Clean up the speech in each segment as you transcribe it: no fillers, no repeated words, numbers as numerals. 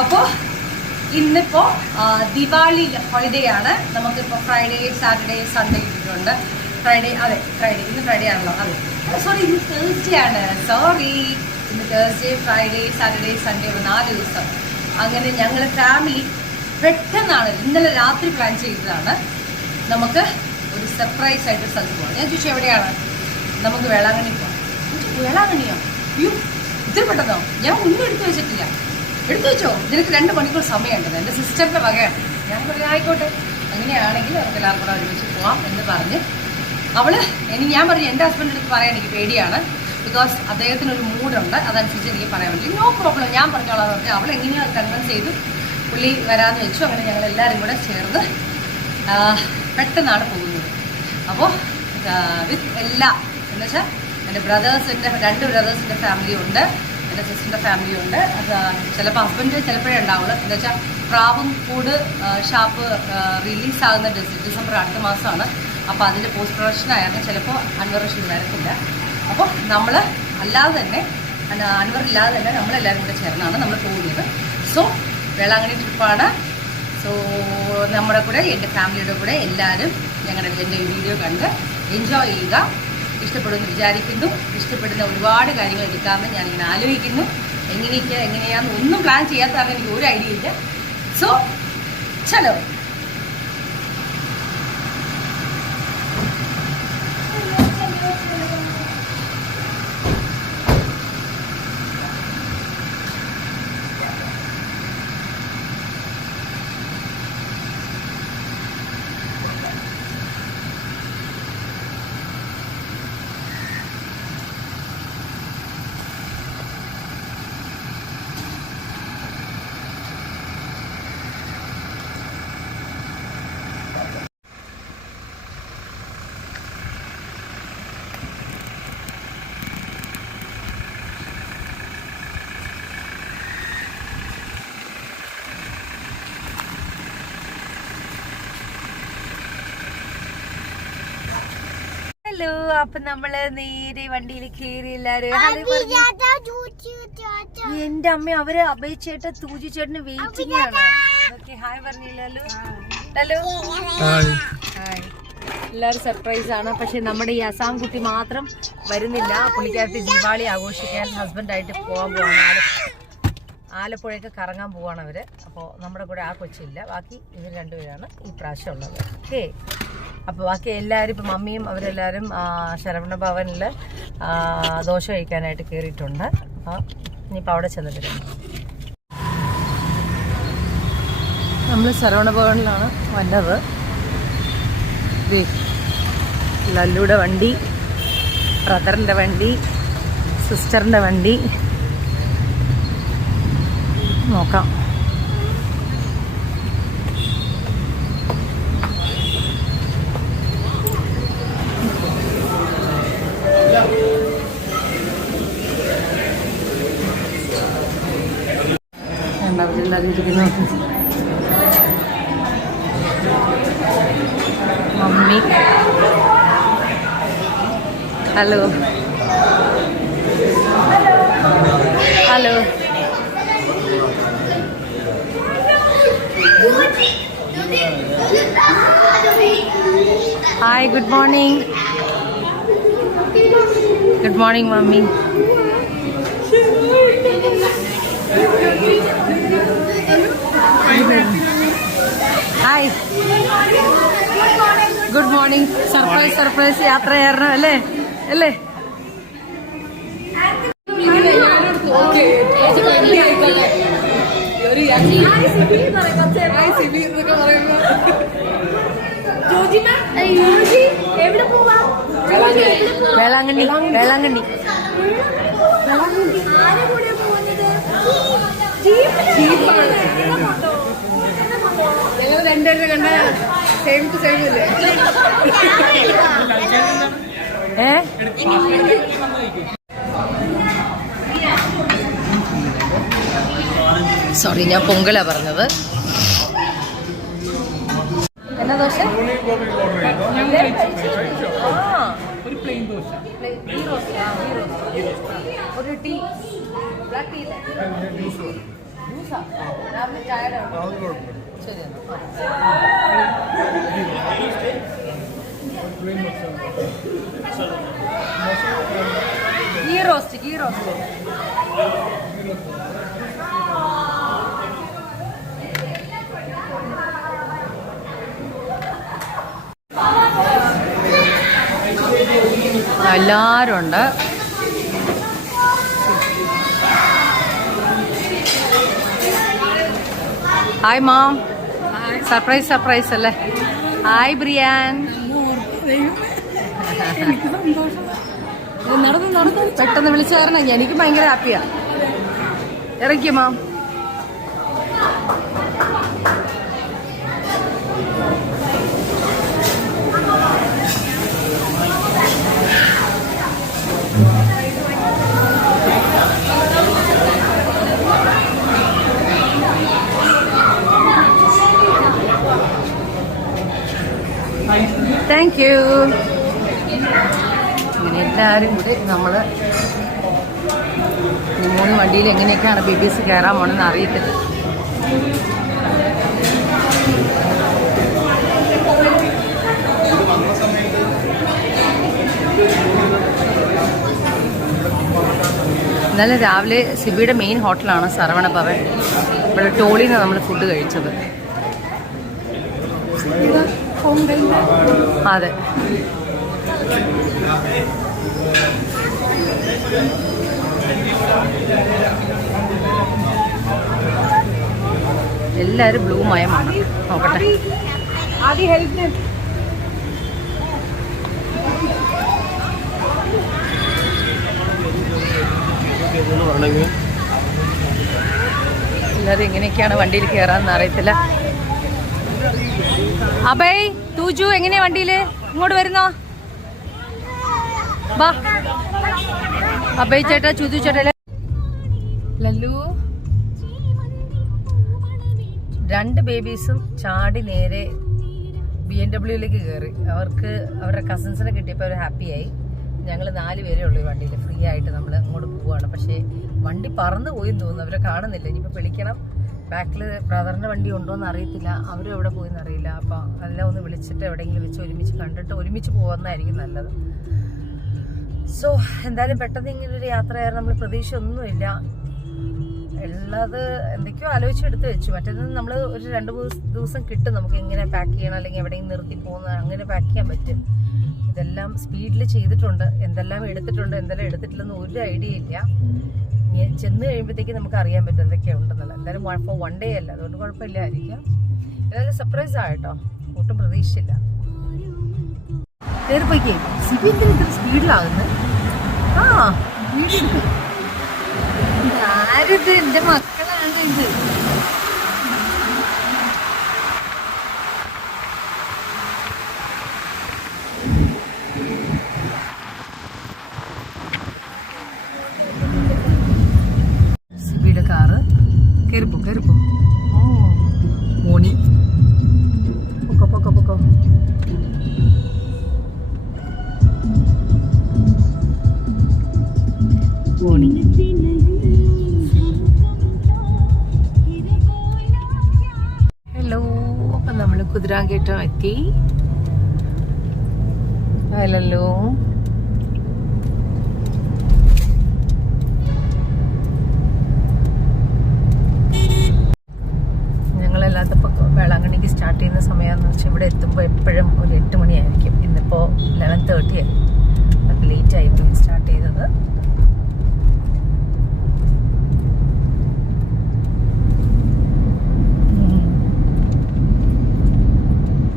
അപ്പോൾ ഇന്നിപ്പോൾ ദിവാലി ഹോളിഡേ ആണ്. നമുക്കിപ്പോൾ ഫ്രൈഡേ, സാറ്റർഡേ, സൺഡേ കിട്ടിയിട്ടുണ്ട്. ഫ്രൈഡേ ഇന്ന് ഫ്രൈഡേ ആണല്ലോ. അതെ, സോറി, ഇന്ന് തേഴ്സ്ഡേ ആണ്. സോറി, ഇന്ന് തേഴ്സ്ഡേ, ഫ്രൈഡേ, സാറ്റർഡേ, സൺഡേ 4 ദിവസം. അങ്ങനെ ഞങ്ങൾ ഫാമിലി പെട്ടെന്നാണ് ഇന്നലെ രാത്രി പ്ലാൻ ചെയ്തതാണ്. നമുക്ക് ഒരു സർപ്രൈസ് ആയിട്ട് സ്ഥലത്ത് പോകാം. ഞാൻ ചോദിച്ചു എവിടെയാണ്? നമുക്ക് വേളാങ്കണ്ണി പോകാം. വേളാങ്കണ്ണിയോ? അയ്യോ, ഇത്ര പെട്ടെന്നോ? ഞാൻ ഒന്നും എടുത്തു വെച്ചിട്ടില്ല. എടുത്തു വെച്ചോ, ഇതിനൊക്കെ 2 മണിക്കൂർ സമയമുണ്ടത്. എൻ്റെ സിസ്റ്ററിൻ്റെ വകയാണ്. ഞാൻ പറഞ്ഞു ആയിക്കോട്ടെ, അങ്ങനെയാണെങ്കിൽ നമുക്ക് എല്ലാവർക്കും കൂടെ ഒരുമിച്ച് പോകാം എന്ന് പറഞ്ഞ് ഞാൻ പറഞ്ഞു എൻ്റെ ഹസ്ബൻഡിൻ്റെ അടുത്ത് പറയാൻ എനിക്ക് പേടിയാണ്. ബിക്കോസ് അദ്ദേഹത്തിനൊരു മൂഡുണ്ട്, അതനുസരിച്ച് എനിക്ക് പറയാൻ പറ്റില്ല. നോ പ്രോബ്ലം, ഞാൻ പറഞ്ഞോളാം പറഞ്ഞു. അവൾ എങ്ങനെയോ കൺവിൻസ് ചെയ്തു, പുള്ളി വരാമെന്ന് വെച്ചു. അങ്ങനെ ഞങ്ങൾ എല്ലാവരും കൂടെ ചേർന്ന് പെട്ടെന്നാണ് പോകുന്നത്. അപ്പോൾ വിത്ത് എന്നുവെച്ചാൽ എൻ്റെ ബ്രദേഴ്സിൻ്റെ 2 ബ്രദേഴ്സിൻ്റെ ഫാമിലി ഉണ്ട്, എൻ്റെ സിസ്റ്ററിൻ്റെ ഫാമിലി ഉണ്ട്. ചിലപ്പോൾ ഹസ്ബൻഡ് ചിലപ്പോഴേ ഉണ്ടാവുള്ളൂ. എന്താ വെച്ചാൽ പ്രാവും കൂട് ഷാപ്പ് റിലീസാകുന്ന ഡിസംബർ അടുത്ത മാസമാണ്. അപ്പോൾ അതിൻ്റെ പോസ്റ്റ് പ്രൊഡക്ഷൻ ആയിരുന്നു. ചിലപ്പോൾ അൻവർ റഷീദ് വരത്തില്ല. അപ്പോൾ നമ്മൾ അല്ലാതെ തന്നെ അൻവറില്ലാതെ തന്നെ നമ്മളെല്ലാവരും കൂടെ ചേർന്നാണ് നമ്മൾ പോകുന്നത്. സോ വേളാങ്കണ്ണി ട്രിപ്പാണ്. സോ നമ്മുടെ കൂടെ എൻ്റെ ഫാമിലിയുടെ കൂടെ എല്ലാവരും എൻ്റെ വീഡിയോ കണ്ട് എൻജോയ് ചെയ്യുക. ഇഷ്ടപ്പെടുമെന്ന് വിചാരിക്കുന്നു. ഇഷ്ടപ്പെടുന്ന ഒരുപാട് കാര്യങ്ങൾ എടുക്കാമെന്ന് ഞാനിങ്ങനെ ആലോചിക്കുന്നു. എങ്ങനെയാണെന്ന് ഒന്നും പ്ലാൻ ചെയ്യാത്ത കാരണം എനിക്ക് ഒരു ഐഡിയ ഇല്ല. സോ ചലോ. ഹലോ, അപ്പൊ നമ്മള് നേരെ വണ്ടിയിൽ കയറി എല്ലാരും. എന്റെ അമ്മ അവര് അഭയച്ചേട്ട തൂജി ചേട്ടന് വെയിറ്റിംഗ് ആണ്. ഓക്കെ, ഹായ് പറഞ്ഞില്ലല്ലോ. Hello, hi. എല്ലാവരും സർപ്രൈസ് ആണ്. പക്ഷെ നമ്മുടെ ഈ അസാം കുട്ടി മാത്രം വരുന്നില്ല. പുള്ളിക്കാരത്തി ദീപാവലി ആഘോഷിക്കാൻ ഹസ്ബൻഡായിട്ട് പോകാൻ പോവാണ്. ആലപ്പുഴയൊക്കെ കറങ്ങാൻ പോവാണ് അവര്. അപ്പോൾ നമ്മുടെ കൂടെ ആ കൊച്ചില്ല. ബാക്കി ഇവർ 2 പേരാണ് ഈ പ്രാവശ്യം ഉള്ളത്. ഓക്കെ, അപ്പോൾ ബാക്കി എല്ലാവരും ഇപ്പം മമ്മിയും അവരെല്ലാവരും ശരവണ ഭവനിൽ ദോശ കഴിക്കാനായിട്ട് കയറിയിട്ടുണ്ട്. അപ്പോൾ ഇനിയിപ്പോൾ അവിടെ ചെന്നിട്ട് നമ്മൾ ശരവണ ഭവനിലാണ് വന്നത്. ലല്ലുടെ വണ്ടി, ബ്രദറിൻ്റെ വണ്ടി, സിസ്റ്ററിൻ്റെ വണ്ടി. നോക്കാം. Mummy, hello hello. Hi, good morning. Good morning mummy. Hi, good morning. Surprise യാത്രയായിരുന്നു അല്ലേ? വേളാങ്കണ്ണി. ഞങ്ങൾ 2 കണ്ട സെയിം ടു സെയിം ഇല്ലേ? സോറി, ഞാൻ പൊങ്കലാ പറഞ്ഞത്. എന്നാ ദോശ? ഒരു പ്ലെയിൻ ദോശ, ഒരു ടീ, ബ്ലാക്ക് ടീ. രാവിലെ ടയർഡാണ്. ശരി ഗീ റോസ്റ്റ് എല്ലാവരും ഉണ്ട്. Hi ma'am. സർപ്രൈസ് അല്ലേ? Hi Brian. നടന്നു പെട്ടെന്ന് വിളിച്ചു കാരണം എനിക്ക് ഭയങ്കര ഹാപ്പിയാ. ഇറക്കി മാം. Thank you. ഇങ്ങനെ എല്ലാവരും കൂടി നമ്മൾ 3 വണ്ടിയിൽ എങ്ങനെയൊക്കെയാണ് ബേബീസ് കയറാൻ പോണെന്ന് അറിയത്തില്ല. ഇന്നലെ രാവിലെ സിബിയുടെ മെയിൻ ഹോട്ടലാണ് സർവണ ഭവൻ. ഇവിടെ ടോളിന്ന് നമ്മൾ ഫുഡ് കഴിച്ചത്. അതെ. എല്ലാരും ബ്ലൂ മയമാണ്. നോക്കട്ടെ. എല്ലാരും എങ്ങനെയൊക്കെയാണ് വണ്ടിയിൽ കയറാന്ന് അറിയത്തില്ല. അബൈ തൂജു എങ്ങനെയാ വണ്ടിയില്? ഇങ്ങോട്ട് വരുന്നോ? ബാ അബൈ ചേട്ടാ, ചുതു ചേട്ടാ. ലല്ലു 2 ബേബീസും ചാടി നേരെ BMW കയറി. അവർക്ക് അവരുടെ കസിൻസിനെ കിട്ടിയപ്പോൾ അവർ ഹാപ്പിയായി. ഞങ്ങൾ 4 പേരേ ഉള്ളൂ ഈ വണ്ടിയിൽ. ഫ്രീ ആയിട്ട് നമ്മൾ അങ്ങോട്ട് പോവുകയാണ്. പക്ഷേ വണ്ടി പറന്നു പോയെന്ന് തോന്നുന്നു. അവരെ കാണുന്നില്ല. ഇനിയിപ്പോൾ വിളിക്കണം. ബാക്കിൽ ബ്രദറിൻ്റെ വണ്ടി ഉണ്ടോ എന്ന് അറിയത്തില്ല. അവരും എവിടെ പോയെന്ന് അറിയില്ല. അപ്പോൾ അതെല്ലാം ഒന്ന് വിളിച്ചിട്ട് എവിടെയെങ്കിലും വെച്ച് ഒരുമിച്ച് കണ്ടിട്ട് ഒരുമിച്ച് പോകുന്നതായിരിക്കും നല്ലത്. സോ എന്തായാലും പെട്ടെന്ന് ഇങ്ങനൊരു യാത്രയായിരുന്നു. നമ്മൾ പ്രതീക്ഷ ഒന്നുമില്ല. ഉള്ളത് എന്തൊക്കെയോ ആലോചിച്ചെടുത്ത് വെച്ചു. മറ്റേത് നമ്മൾ ഒരു 2-3 ദിവസം കിട്ടും നമുക്ക് എങ്ങനെ പാക്ക് ചെയ്യണം, അല്ലെങ്കിൽ എവിടെയെങ്കിലും നിർത്തി പോകുന്ന അങ്ങനെ പാക്ക് ചെയ്യാൻ പറ്റും. ഇതെല്ലാം സ്പീഡിൽ ചെയ്തിട്ടുണ്ട്. എന്തെല്ലാം എടുത്തിട്ടുണ്ട്, എന്തെല്ലാം എടുത്തിട്ടില്ലെന്ന് ഒരു ഐഡിയ ഇല്ല. ചെന്ന് കഴിയുമ്പോഴത്തേക്ക് നമുക്ക് അറിയാൻ പറ്റും എന്തൊക്കെയാണ് ഉണ്ടെന്നുള്ളത്. എന്തായാലും ഫോർ 1 ഡേ അല്ല, അതുകൊണ്ട് കുഴപ്പമില്ലായിരിക്കാം. ഏതായാലും സർപ്രൈസ് ആയിട്ടോ, ഒട്ടും പ്രതീക്ഷിച്ചില്ല. കയറിപ്പോയിക്കേ. സിബി എന്തിനാ ഇത്ര സ്പീഡിലാകുന്നത്? ആരിത്? എന്റെ മക്കളാണ് ഇത്. സിബിയുടെ കാറ്. കയറിപ്പോ. ഓ മോണി പൊക്കോ. മോണി ഹലോ. അപ്പം നമ്മൾ കുതിരാങ്കേറ്റം എത്തി. ഹലോ. ഞങ്ങളല്ലാത്തപ്പോൾ വേളാങ്കണ്ണിക്ക് സ്റ്റാർട്ട് ചെയ്യുന്ന സമയമെന്ന് വെച്ചാൽ ഇവിടെ എത്തുമ്പോൾ എപ്പോഴും ഒരു 8 മണിയായിരിക്കും. ഇന്നിപ്പോൾ 11:30 ആയി. അത് ലേറ്റായിരുന്നു സ്റ്റാർട്ട് ചെയ്തത്.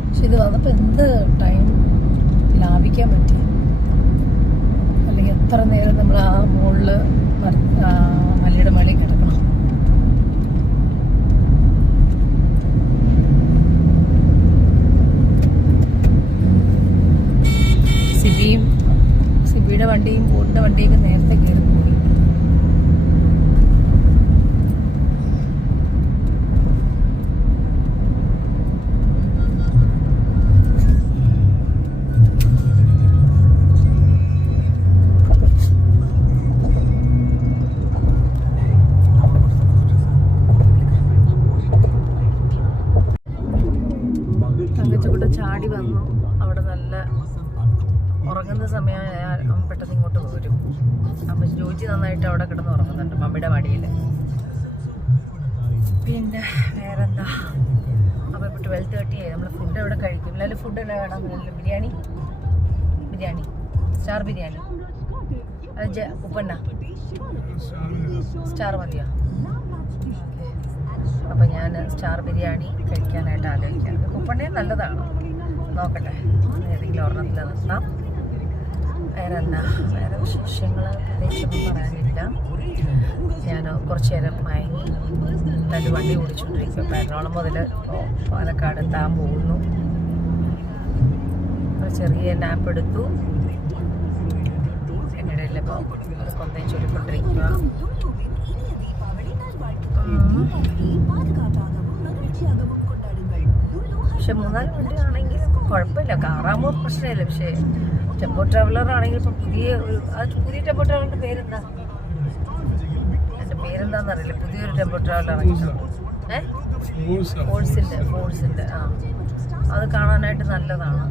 പക്ഷെ ഇത് വന്നപ്പോൾ എന്ത് ടൈം ലാഭിക്കാൻ പറ്റി. അല്ലെങ്കിൽ എത്ര നേരം നമ്മൾ ആ മുകളിൽ മലയുടെ മേളിൽ കിടക്കണം. സിബിയുടെ വണ്ടിയും ബോട്ടിൻ്റെ വണ്ടിയൊക്കെ നേരത്തെ കയറി പോയി. അപ്പം ജോജി നന്നായിട്ട് അവിടെ കിടന്ന് ഉറങ്ങുന്നുണ്ട് മമ്മിയുടെ മടിയിൽ. പിന്നെ വേറെന്താ, അപ്പോൾ ഇപ്പോൾ 12:30 ആയി. നമ്മൾ ഫുഡ് എവിടെ കഴിക്കും? അല്ലെങ്കിൽ ഫുഡ് എന്നാ വേണം? ബിരിയാണി, സ്റ്റാർ ബിരിയാണി. അത് ഉപ്പണ്ണ സ്റ്റാർ മതിയോ? അപ്പം ഞാൻ സ്റ്റാർ ബിരിയാണി കഴിക്കാനായിട്ട് ആലോചിക്കുകയാണ്. ഉപ്പണ്ണയും നല്ലതാണ്, നോക്കട്ടെ ഏതെങ്കിലും ഒരെണ്ണത്തിൽ നിർത്താം. വേറെ വിശേഷങ്ങൾ പ്രത്യേകിച്ചൊന്നും പറയാനില്ല. ഞാൻ കുറച്ച് നേരം മയങ്ങി നല്ല വണ്ടി ഓടിച്ചുകൊണ്ടിരിക്കും. എറണാകുളം മുതൽ പാലക്കാട് എത്താൻ പോകുന്നു. ഒരു ചെറിയ നാപ്പ് എടുത്തു. എന്നിടയിലിപ്പോൾ കൊന്തയും ചൊല്ലിക്കൊണ്ടിരിക്കുക. പക്ഷെ 3-4 വണ്ടി ആണെങ്കിൽ കുഴപ്പമില്ല, കാറാകുമ്പോൾ പ്രശ്നമില്ല. പക്ഷേ ടെമ്പോ ട്രാവലർ ആണെങ്കിൽ ഇപ്പം പുതിയ ടെമ്പോ ട്രാവലറിൻ്റെ പേരെന്താ? എൻ്റെ പേരെന്താണെന്നറിയില്ല. പുതിയൊരു ടെമ്പോ ട്രാവലർ ഇറങ്ങിയിട്ടുണ്ട്. ഫോഴ്സിൻ്റെ അത് കാണാനായിട്ട് നല്ലതാണ്.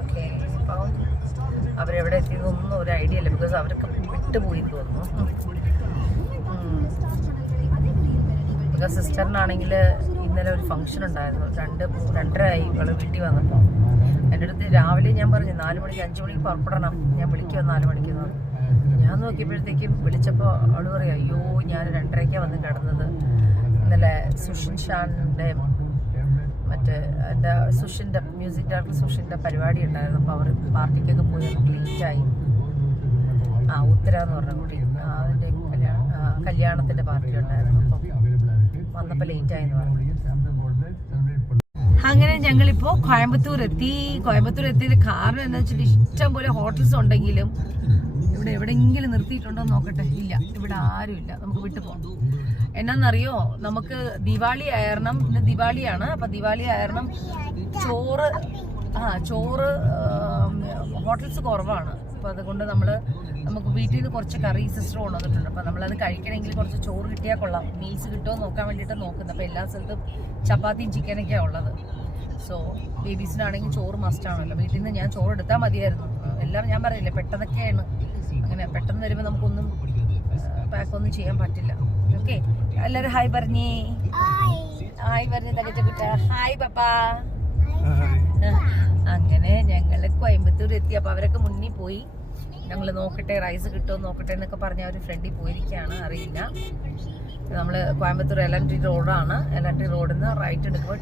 ഓക്കെ, അപ്പം അവരെവിടെ എത്തിയതൊന്നും ഒരു ഐഡിയ ഇല്ല. ബിക്കോസ് അവരൊക്കെ വിട്ടുപോയി തോന്നുന്നു. ബിക്കോസ് സിസ്റ്ററിനാണെങ്കിൽ ഇന്നലെ ഒരു ഫംഗ്ഷൻ ഉണ്ടായിരുന്നു. 2:30 ആയി ഇവള് വീട്ടിൽ വന്നപ്പോൾ. എൻ്റെ അടുത്ത് രാവിലെ ഞാൻ പറഞ്ഞു 4 മണിക്ക് 5 മണിക്ക് പുറപ്പെടണം, ഞാൻ വിളിക്കുമോ 4 മണിക്ക് എന്ന് പറഞ്ഞു. ഞാൻ നോക്കിയപ്പോഴത്തേക്കും വിളിച്ചപ്പോൾ അവൾ പറയും, അയ്യോ ഞാൻ 2:30 വന്ന് കിടന്നത്. ഇന്നലെ സുഷിൻ ഷാൻ്റെ എൻ്റെ സുഷിൻ്റെ മ്യൂസിക് ഡയറക്ടർ സുഷിൻ്റെ പരിപാടി ഉണ്ടായിരുന്നു. അപ്പോൾ അവർ പാർട്ടിക്കൊക്കെ പോയി ലേറ്റായി. ഉത്തര എന്ന് പറഞ്ഞ കുട്ടി, അതിൻ്റെ കല്യാണത്തിൻ്റെ പാർട്ടി ഉണ്ടായിരുന്നു. അപ്പം വന്നപ്പോൾ ലേറ്റായെന്ന് പറഞ്ഞു. അങ്ങനെ ഞങ്ങളിപ്പോൾ കോയമ്പത്തൂർ എത്തിയത് കാരണം എന്താ വെച്ചിട്ട് ഇഷ്ടം പോലെ ഹോട്ടൽസ് ഉണ്ടെങ്കിലും ഇവിടെ എവിടെയെങ്കിലും നിർത്തിയിട്ടുണ്ടോ നോക്കട്ടെ. ഇല്ല, ഇവിടെ ആരുമില്ല. നമുക്ക് വിട്ടു പോകാം. എന്നാന്നറിയോ, നമുക്ക് ദിവാലി ആയിരുന്നു. ഇന്ന് ദിവാലിയാണ്. അപ്പം ദിവാലി ആയിരുന്നു ചോറ് ഹോട്ടൽസ് കുറവാണ്. അപ്പോൾ അതുകൊണ്ട് നമുക്ക് വീട്ടിൽ നിന്ന് കുറച്ച് കറി സിസ്റ്റർ കൊണ്ടുവന്നിട്ടുണ്ട്. അപ്പോൾ നമ്മളത് കഴിക്കണമെങ്കിൽ കുറച്ച് ചോറ് കിട്ടിയാൽ കൊള്ളാം. മീൽസ് കിട്ടുമോ നോക്കാൻ വേണ്ടിയിട്ട് നോക്കുന്നത്. അപ്പോൾ എല്ലാ സ്ഥലത്തും ചപ്പാത്തിയും ചിക്കനൊക്കെയാണ് ഉള്ളത്. സോ ബേബീസിനാണെങ്കിൽ ചോറ് മസ്റ്റാണല്ലോ. വീട്ടിൽ നിന്ന് ഞാൻ ചോറ് എടുത്താൽ മതിയായിരുന്നു. എല്ലാം ഞാൻ പറയില്ലേ, പെട്ടെന്നൊക്കെയാണ്. അങ്ങനെ പെട്ടെന്ന് വരുമ്പോൾ നമുക്കൊന്നും പാക്കൊന്നും ചെയ്യാൻ പറ്റില്ല. ഓക്കെ, എല്ലാവരും ഹായ് പറഞ്ഞേ. തകച്ച കുട്ട ഹായ് പപ്പാ. അങ്ങനെ ഞങ്ങൾ കോയമ്പത്തൂർ എത്തി. അപ്പോൾ അവരൊക്കെ മുന്നിൽ പോയി. ഞങ്ങൾ നോക്കട്ടെ റൈസ് കിട്ടുമോ നോക്കട്ടെ എന്നൊക്കെ പറഞ്ഞ ഒരു ഫ്രണ്ടിൽ പോയിരിക്കുകയാണ്. അറിയില്ല. നമ്മൾ കോയമ്പത്തൂർ LNT റോഡാണ്. LNT റോഡിൽ നിന്ന് റൈറ്റ് എടുക്കുമ്പോൾ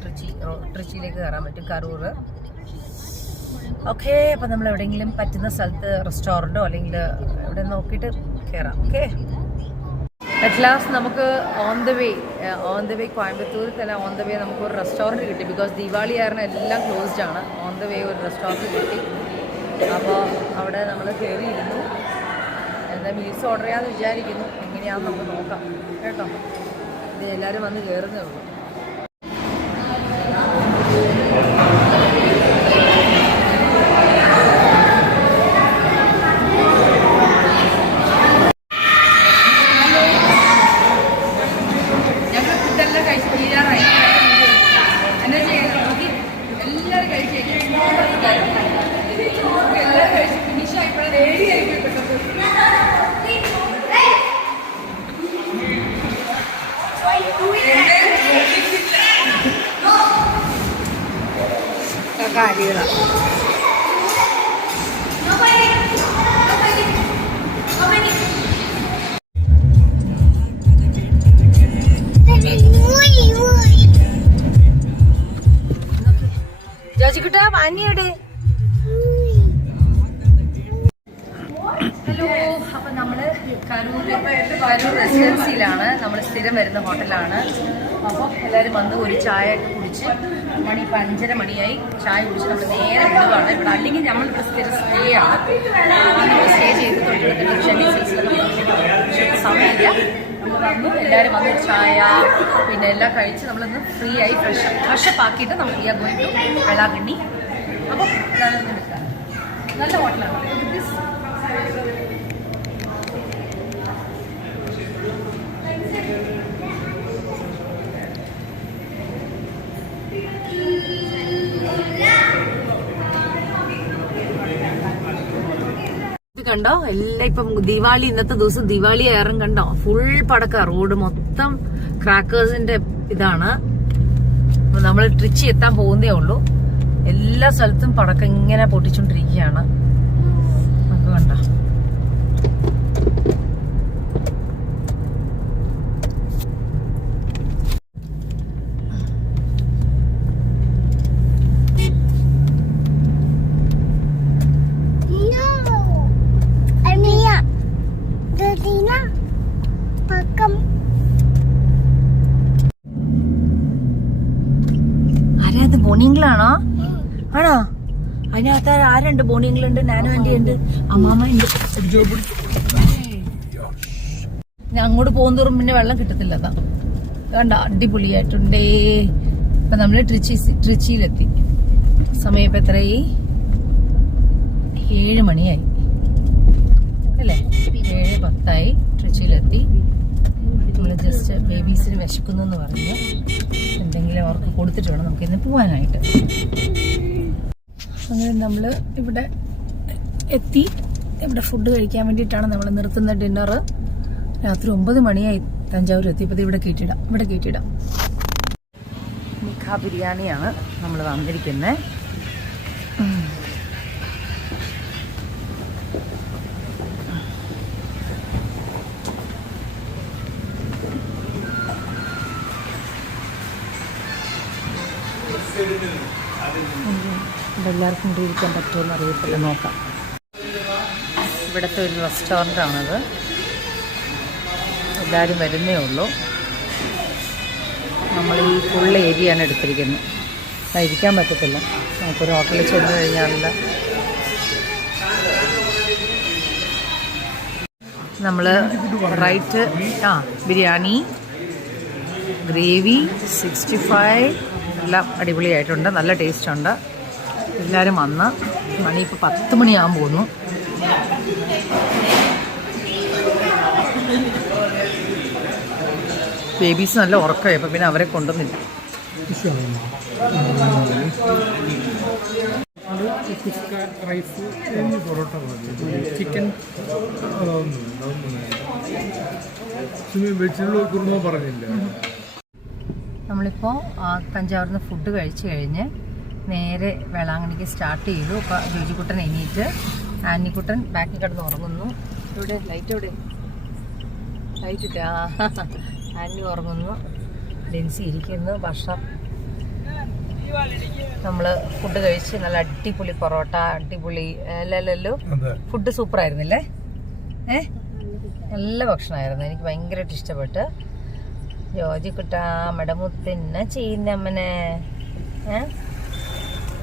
ട്രിച്ചിയിലേക്ക് കയറാൻ പറ്റും, കരൂർ. ഓക്കെ, അപ്പം നമ്മൾ എവിടെയെങ്കിലും പറ്റുന്ന സ്ഥലത്ത് റെസ്റ്റോറൻറ്റോ അല്ലെങ്കിൽ എവിടെ നോക്കിയിട്ട് കയറാം. ഓക്കെ, അറ്റ് ലാസ്റ്റ് നമുക്ക് ഓൺ ദ വേ കോയമ്പത്തൂരിൽ തന്നെ ഓൺ ദ വേ നമുക്കൊരു റെസ്റ്റോറൻറ്റ് കിട്ടി. ബിക്കോസ് ദിവാലി കാരണം എല്ലാം ക്ലോസ്ഡ് ആണ്. ഓൺ ദ വേ ഒരു റെസ്റ്റോറൻറ്റ് കിട്ടി. അപ്പോൾ അവിടെ നമ്മൾ കയറിയിരുന്നു. എന്താ മീൽസ് ഓർഡർ ചെയ്യാമെന്ന് വിചാരിക്കുന്നു. എങ്ങനെയാണെന്ന് നമുക്ക് നോക്കാം കേട്ടോ. ഇത് എല്ലാവരും വന്ന് കയറുന്നേ ഉള്ളൂ. ഞങ്ങൾ ഫുഡെല്ലാം കഴിച്ച് തീരാറായി. എന്താ ചെയ്യുന്നത്? എല്ലാവരും കഴിച്ചു ഫിനിഷ് ആയിപ്പോഴേ റെഡി ആയിപ്പോയി. കാര്യങ്ങളാണ്. ജോജിക്കുട്ട വാനിയുടെ ഹലോ. അപ്പം നമ്മൾ കരൂർ റെസിഡൻസിയിലാണ്. നമ്മൾ സ്ഥിരം വരുന്ന ഹോട്ടലാണ്. അപ്പോൾ എല്ലാവരും വന്ന് ഒരു ചായ ഒക്കെ കുടിച്ച് മണി ഇപ്പം 5:30 മണിയായി. ചായ കുടിച്ച് നമ്മൾ നേരെ വിടുവാണ്. ഇവിടെ അല്ലെങ്കിൽ നമ്മളിവിടെ സ്ഥിരം സ്റ്റേ ആണ്. നമ്മൾ സ്റ്റേ ചെയ്ത് തൊട്ടടുത്തിട്ട് ഷെമി സിൽസിലൊക്കെ സമയമില്ല. നമ്മൾ വന്നു, എല്ലാവരും വന്ന് ചായ പിന്നെ എല്ലാം കഴിച്ച് നമ്മളിന്ന് ഫ്രീ ആയി ഫ്രഷപ്പ് ആക്കിയിട്ട് നമ്മൾ we are going to Velankanni. അപ്പോൾ എല്ലാവരും ഒന്ന് എടുക്കാം. നല്ല ഹോട്ടലാണ്. കണ്ടോ എല്ലാം. ഇപ്പം ദിവാലി, ഇന്നത്തെ ദിവസം ദിവാലി ആയിരം കണ്ടോ, ഫുൾ പടക്ക, റോഡ് മൊത്തം ക്രാക്കേഴ്സിന്റെ ഇതാണ്. നമ്മൾ ട്രിച്ചി എത്താൻ പോകുന്നേ ഉള്ളൂ. എല്ലാ സ്ഥലത്തും പടക്കം ഇങ്ങനെ പൊട്ടിച്ചോണ്ടിരിക്കുകയാണ്. നമുക്ക് കണ്ടോ. ആരാത്? ബോണിംഗിലാണോ? ആണോ? അതിനകത്ത് ആരുണ്ട്? ബോണിംഗിലുണ്ട്, നാനു ആന്റി ഉണ്ട്, അമ്മാമ്മ ഉണ്ട്. ജോബ് ഞാൻ അങ്ങോട്ട് പോകുന്നതോറും പിന്നെ വെള്ളം കിട്ടത്തില്ല. അതാ കണ്ട, അടിപൊളിയായിട്ടുണ്ടേ. ഇപ്പൊ നമ്മള് ട്രിച്ചിയിലെത്തി. സമയം ഇപ്പൊ എത്രയായി? 7 മണിയായി അല്ലേ? 7:10 ട്രിച്ചിയിലെത്തി. നമ്മള് ജസ്റ്റ് ബേബീസിന് വിശക്കുന്നു എന്ന് പറഞ്ഞ് എന്തെങ്കിലും അവർക്ക് കൊടുത്തിട്ട് വേണം നമുക്ക് ഇന്ന് പോവാനായിട്ട്. അങ്ങനെ നമ്മള് ഇവിടെ എത്തി. ഇവിടെ ഫുഡ് കഴിക്കാൻ വേണ്ടിയിട്ടാണ് നമ്മൾ നിർത്തുന്ന ഡിന്നർ. രാത്രി 9 മണിയായി തഞ്ചാവൂർ എത്തിയപ്പോൾ ഇവിടെ കയറ്റിയിടാം. മിഖ ബിരിയാണിയാണ് നമ്മൾ വന്നിരിക്കുന്നത്. എല്ലാവർക്കും ഇവിടെ ഇരിക്കാൻ പറ്റുമെന്ന് അറിയത്തില്ല, നോക്കാം. ഇവിടുത്തെ ഒരു റെസ്റ്റോറൻ്റാണത്. എല്ലാവരും വരുന്നേ ഉള്ളൂ. നമ്മൾ ഈ ഫുൾ ഏരിയയാണ് എടുത്തിരിക്കുന്നത്. ഇരിക്കാൻ പറ്റത്തില്ല. നമുക്കൊരു ഹോട്ടലിൽ ചെന്ന് കഴിഞ്ഞാൽ നമ്മൾ റൈറ്റ് ബിരിയാണി, ഗ്രേവി, 65 എല്ലാം അടിപൊളിയായിട്ടുണ്ട്. നല്ല ടേസ്റ്റ് ഉണ്ട്. എല്ലാവരും വന്ന് മണി ഇപ്പോൾ 10 മണിയാകാൻ പോകുന്നു. ബേബീസ് നല്ല ഉറക്കമായി. അപ്പം പിന്നെ അവരെ കൊണ്ടുവന്നില്ല. ചിക്കൻ പറഞ്ഞില്ല. നമ്മളിപ്പോൾ തഞ്ചാവൂരിൽ നിന്ന് ഫുഡ് കഴിച്ച് കഴിഞ്ഞ് നേരെ വേളാങ്കണ്ണിക്ക് സ്റ്റാർട്ട് ചെയ്തു. അപ്പോൾ ജോജിക്കുട്ടൻ എണീറ്റ്, ആനിക്കുട്ടൻ ബാക്കിൽ കിടന്ന് ഉറങ്ങുന്നു. ഇവിടെ ലൈറ്റ് ഇട്ട ആനി ഉറങ്ങുന്നു, ഡെൻസി ഇരിക്കുന്നു. ഭക്ഷണം നമ്മൾ ഫുഡ് കഴിച്ച് നല്ല അടിപൊളി പൊറോട്ട, അടിപൊളി അല്ലല്ലോ, ഫുഡ് സൂപ്പർ ആയിരുന്നില്ലേ? നല്ല ഭക്ഷണമായിരുന്നു. എനിക്ക് ഭയങ്കരമായിട്ട് ഇഷ്ടപ്പെട്ട്. ജോജിക്കുട്ട മെടമുത്തിന്നെ ചെയ്യുന്നമ്മനെ.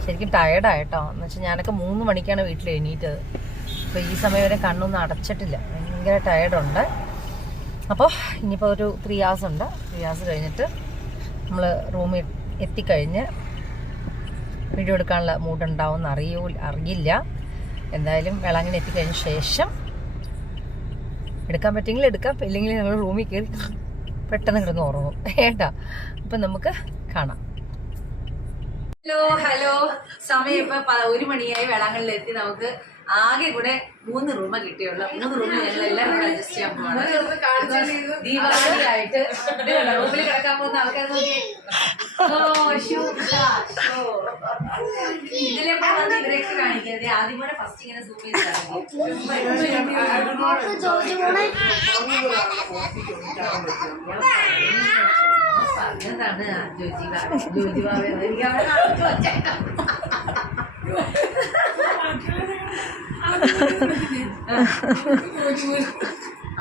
ശരിക്കും ടയർഡായിട്ടോ. എന്ന് വെച്ചാൽ ഞാനൊക്കെ 3 മണിക്കാണ് വീട്ടിൽ എണീറ്റത്. അപ്പോൾ ഈ സമയം വരെ കണ്ണൊന്നും അടച്ചിട്ടില്ല. ഭയങ്കര ടയർഡുണ്ട്. അപ്പോൾ ഇനിയിപ്പോൾ ഒരു 3 hours ഉണ്ട്. 3 hours കഴിഞ്ഞിട്ട് നമ്മൾ റൂമിൽ എത്തിക്കഴിഞ്ഞ് വീഡിയോ എടുക്കാനുള്ള മൂഡുണ്ടാവും അറിയില്ല. എന്തായാലും വേളാങ്കണ്ണി എത്തിക്കഴിഞ്ഞ ശേഷം എടുക്കാൻ പറ്റുമെങ്കിൽ എടുക്കാം, ഇല്ലെങ്കിൽ ഞങ്ങൾ റൂമിൽ കയറി പെട്ടെന്ന് കിടന്ന് ഉറങ്ങും ഏട്ടാ. അപ്പം നമുക്ക് കാണാം. ഹലോ സമയം ഇപ്പൊ 1 മണിയായി. വേളാങ്കണ്ണിയിൽ എത്തി. നമുക്ക് ആകെ കൂടെ 3 റൂമ കിട്ടിയുള്ളൂ. 3 റൂമിൽ ഞങ്ങൾ എല്ലാവരും അഡ്ജസ്റ്റ് ചെയ്യാൻ പോവാണ്. ദീപാവലി ആയിട്ട് റൂമിൽ കിടക്കാൻ പോകുന്ന ആൾക്കാർ നോക്കി ഇതിലെ ഇവരൊക്കെ കാണിക്കാതെ ആദ്യം പോലെ ഫസ്റ്റ് ഇങ്ങനെ സൂം ചെയ്ത് പറഞ്ഞതാണ് ജോജിബാബ. എനിക്ക് അവരെ നടത്തി വച്ചേക്കാം.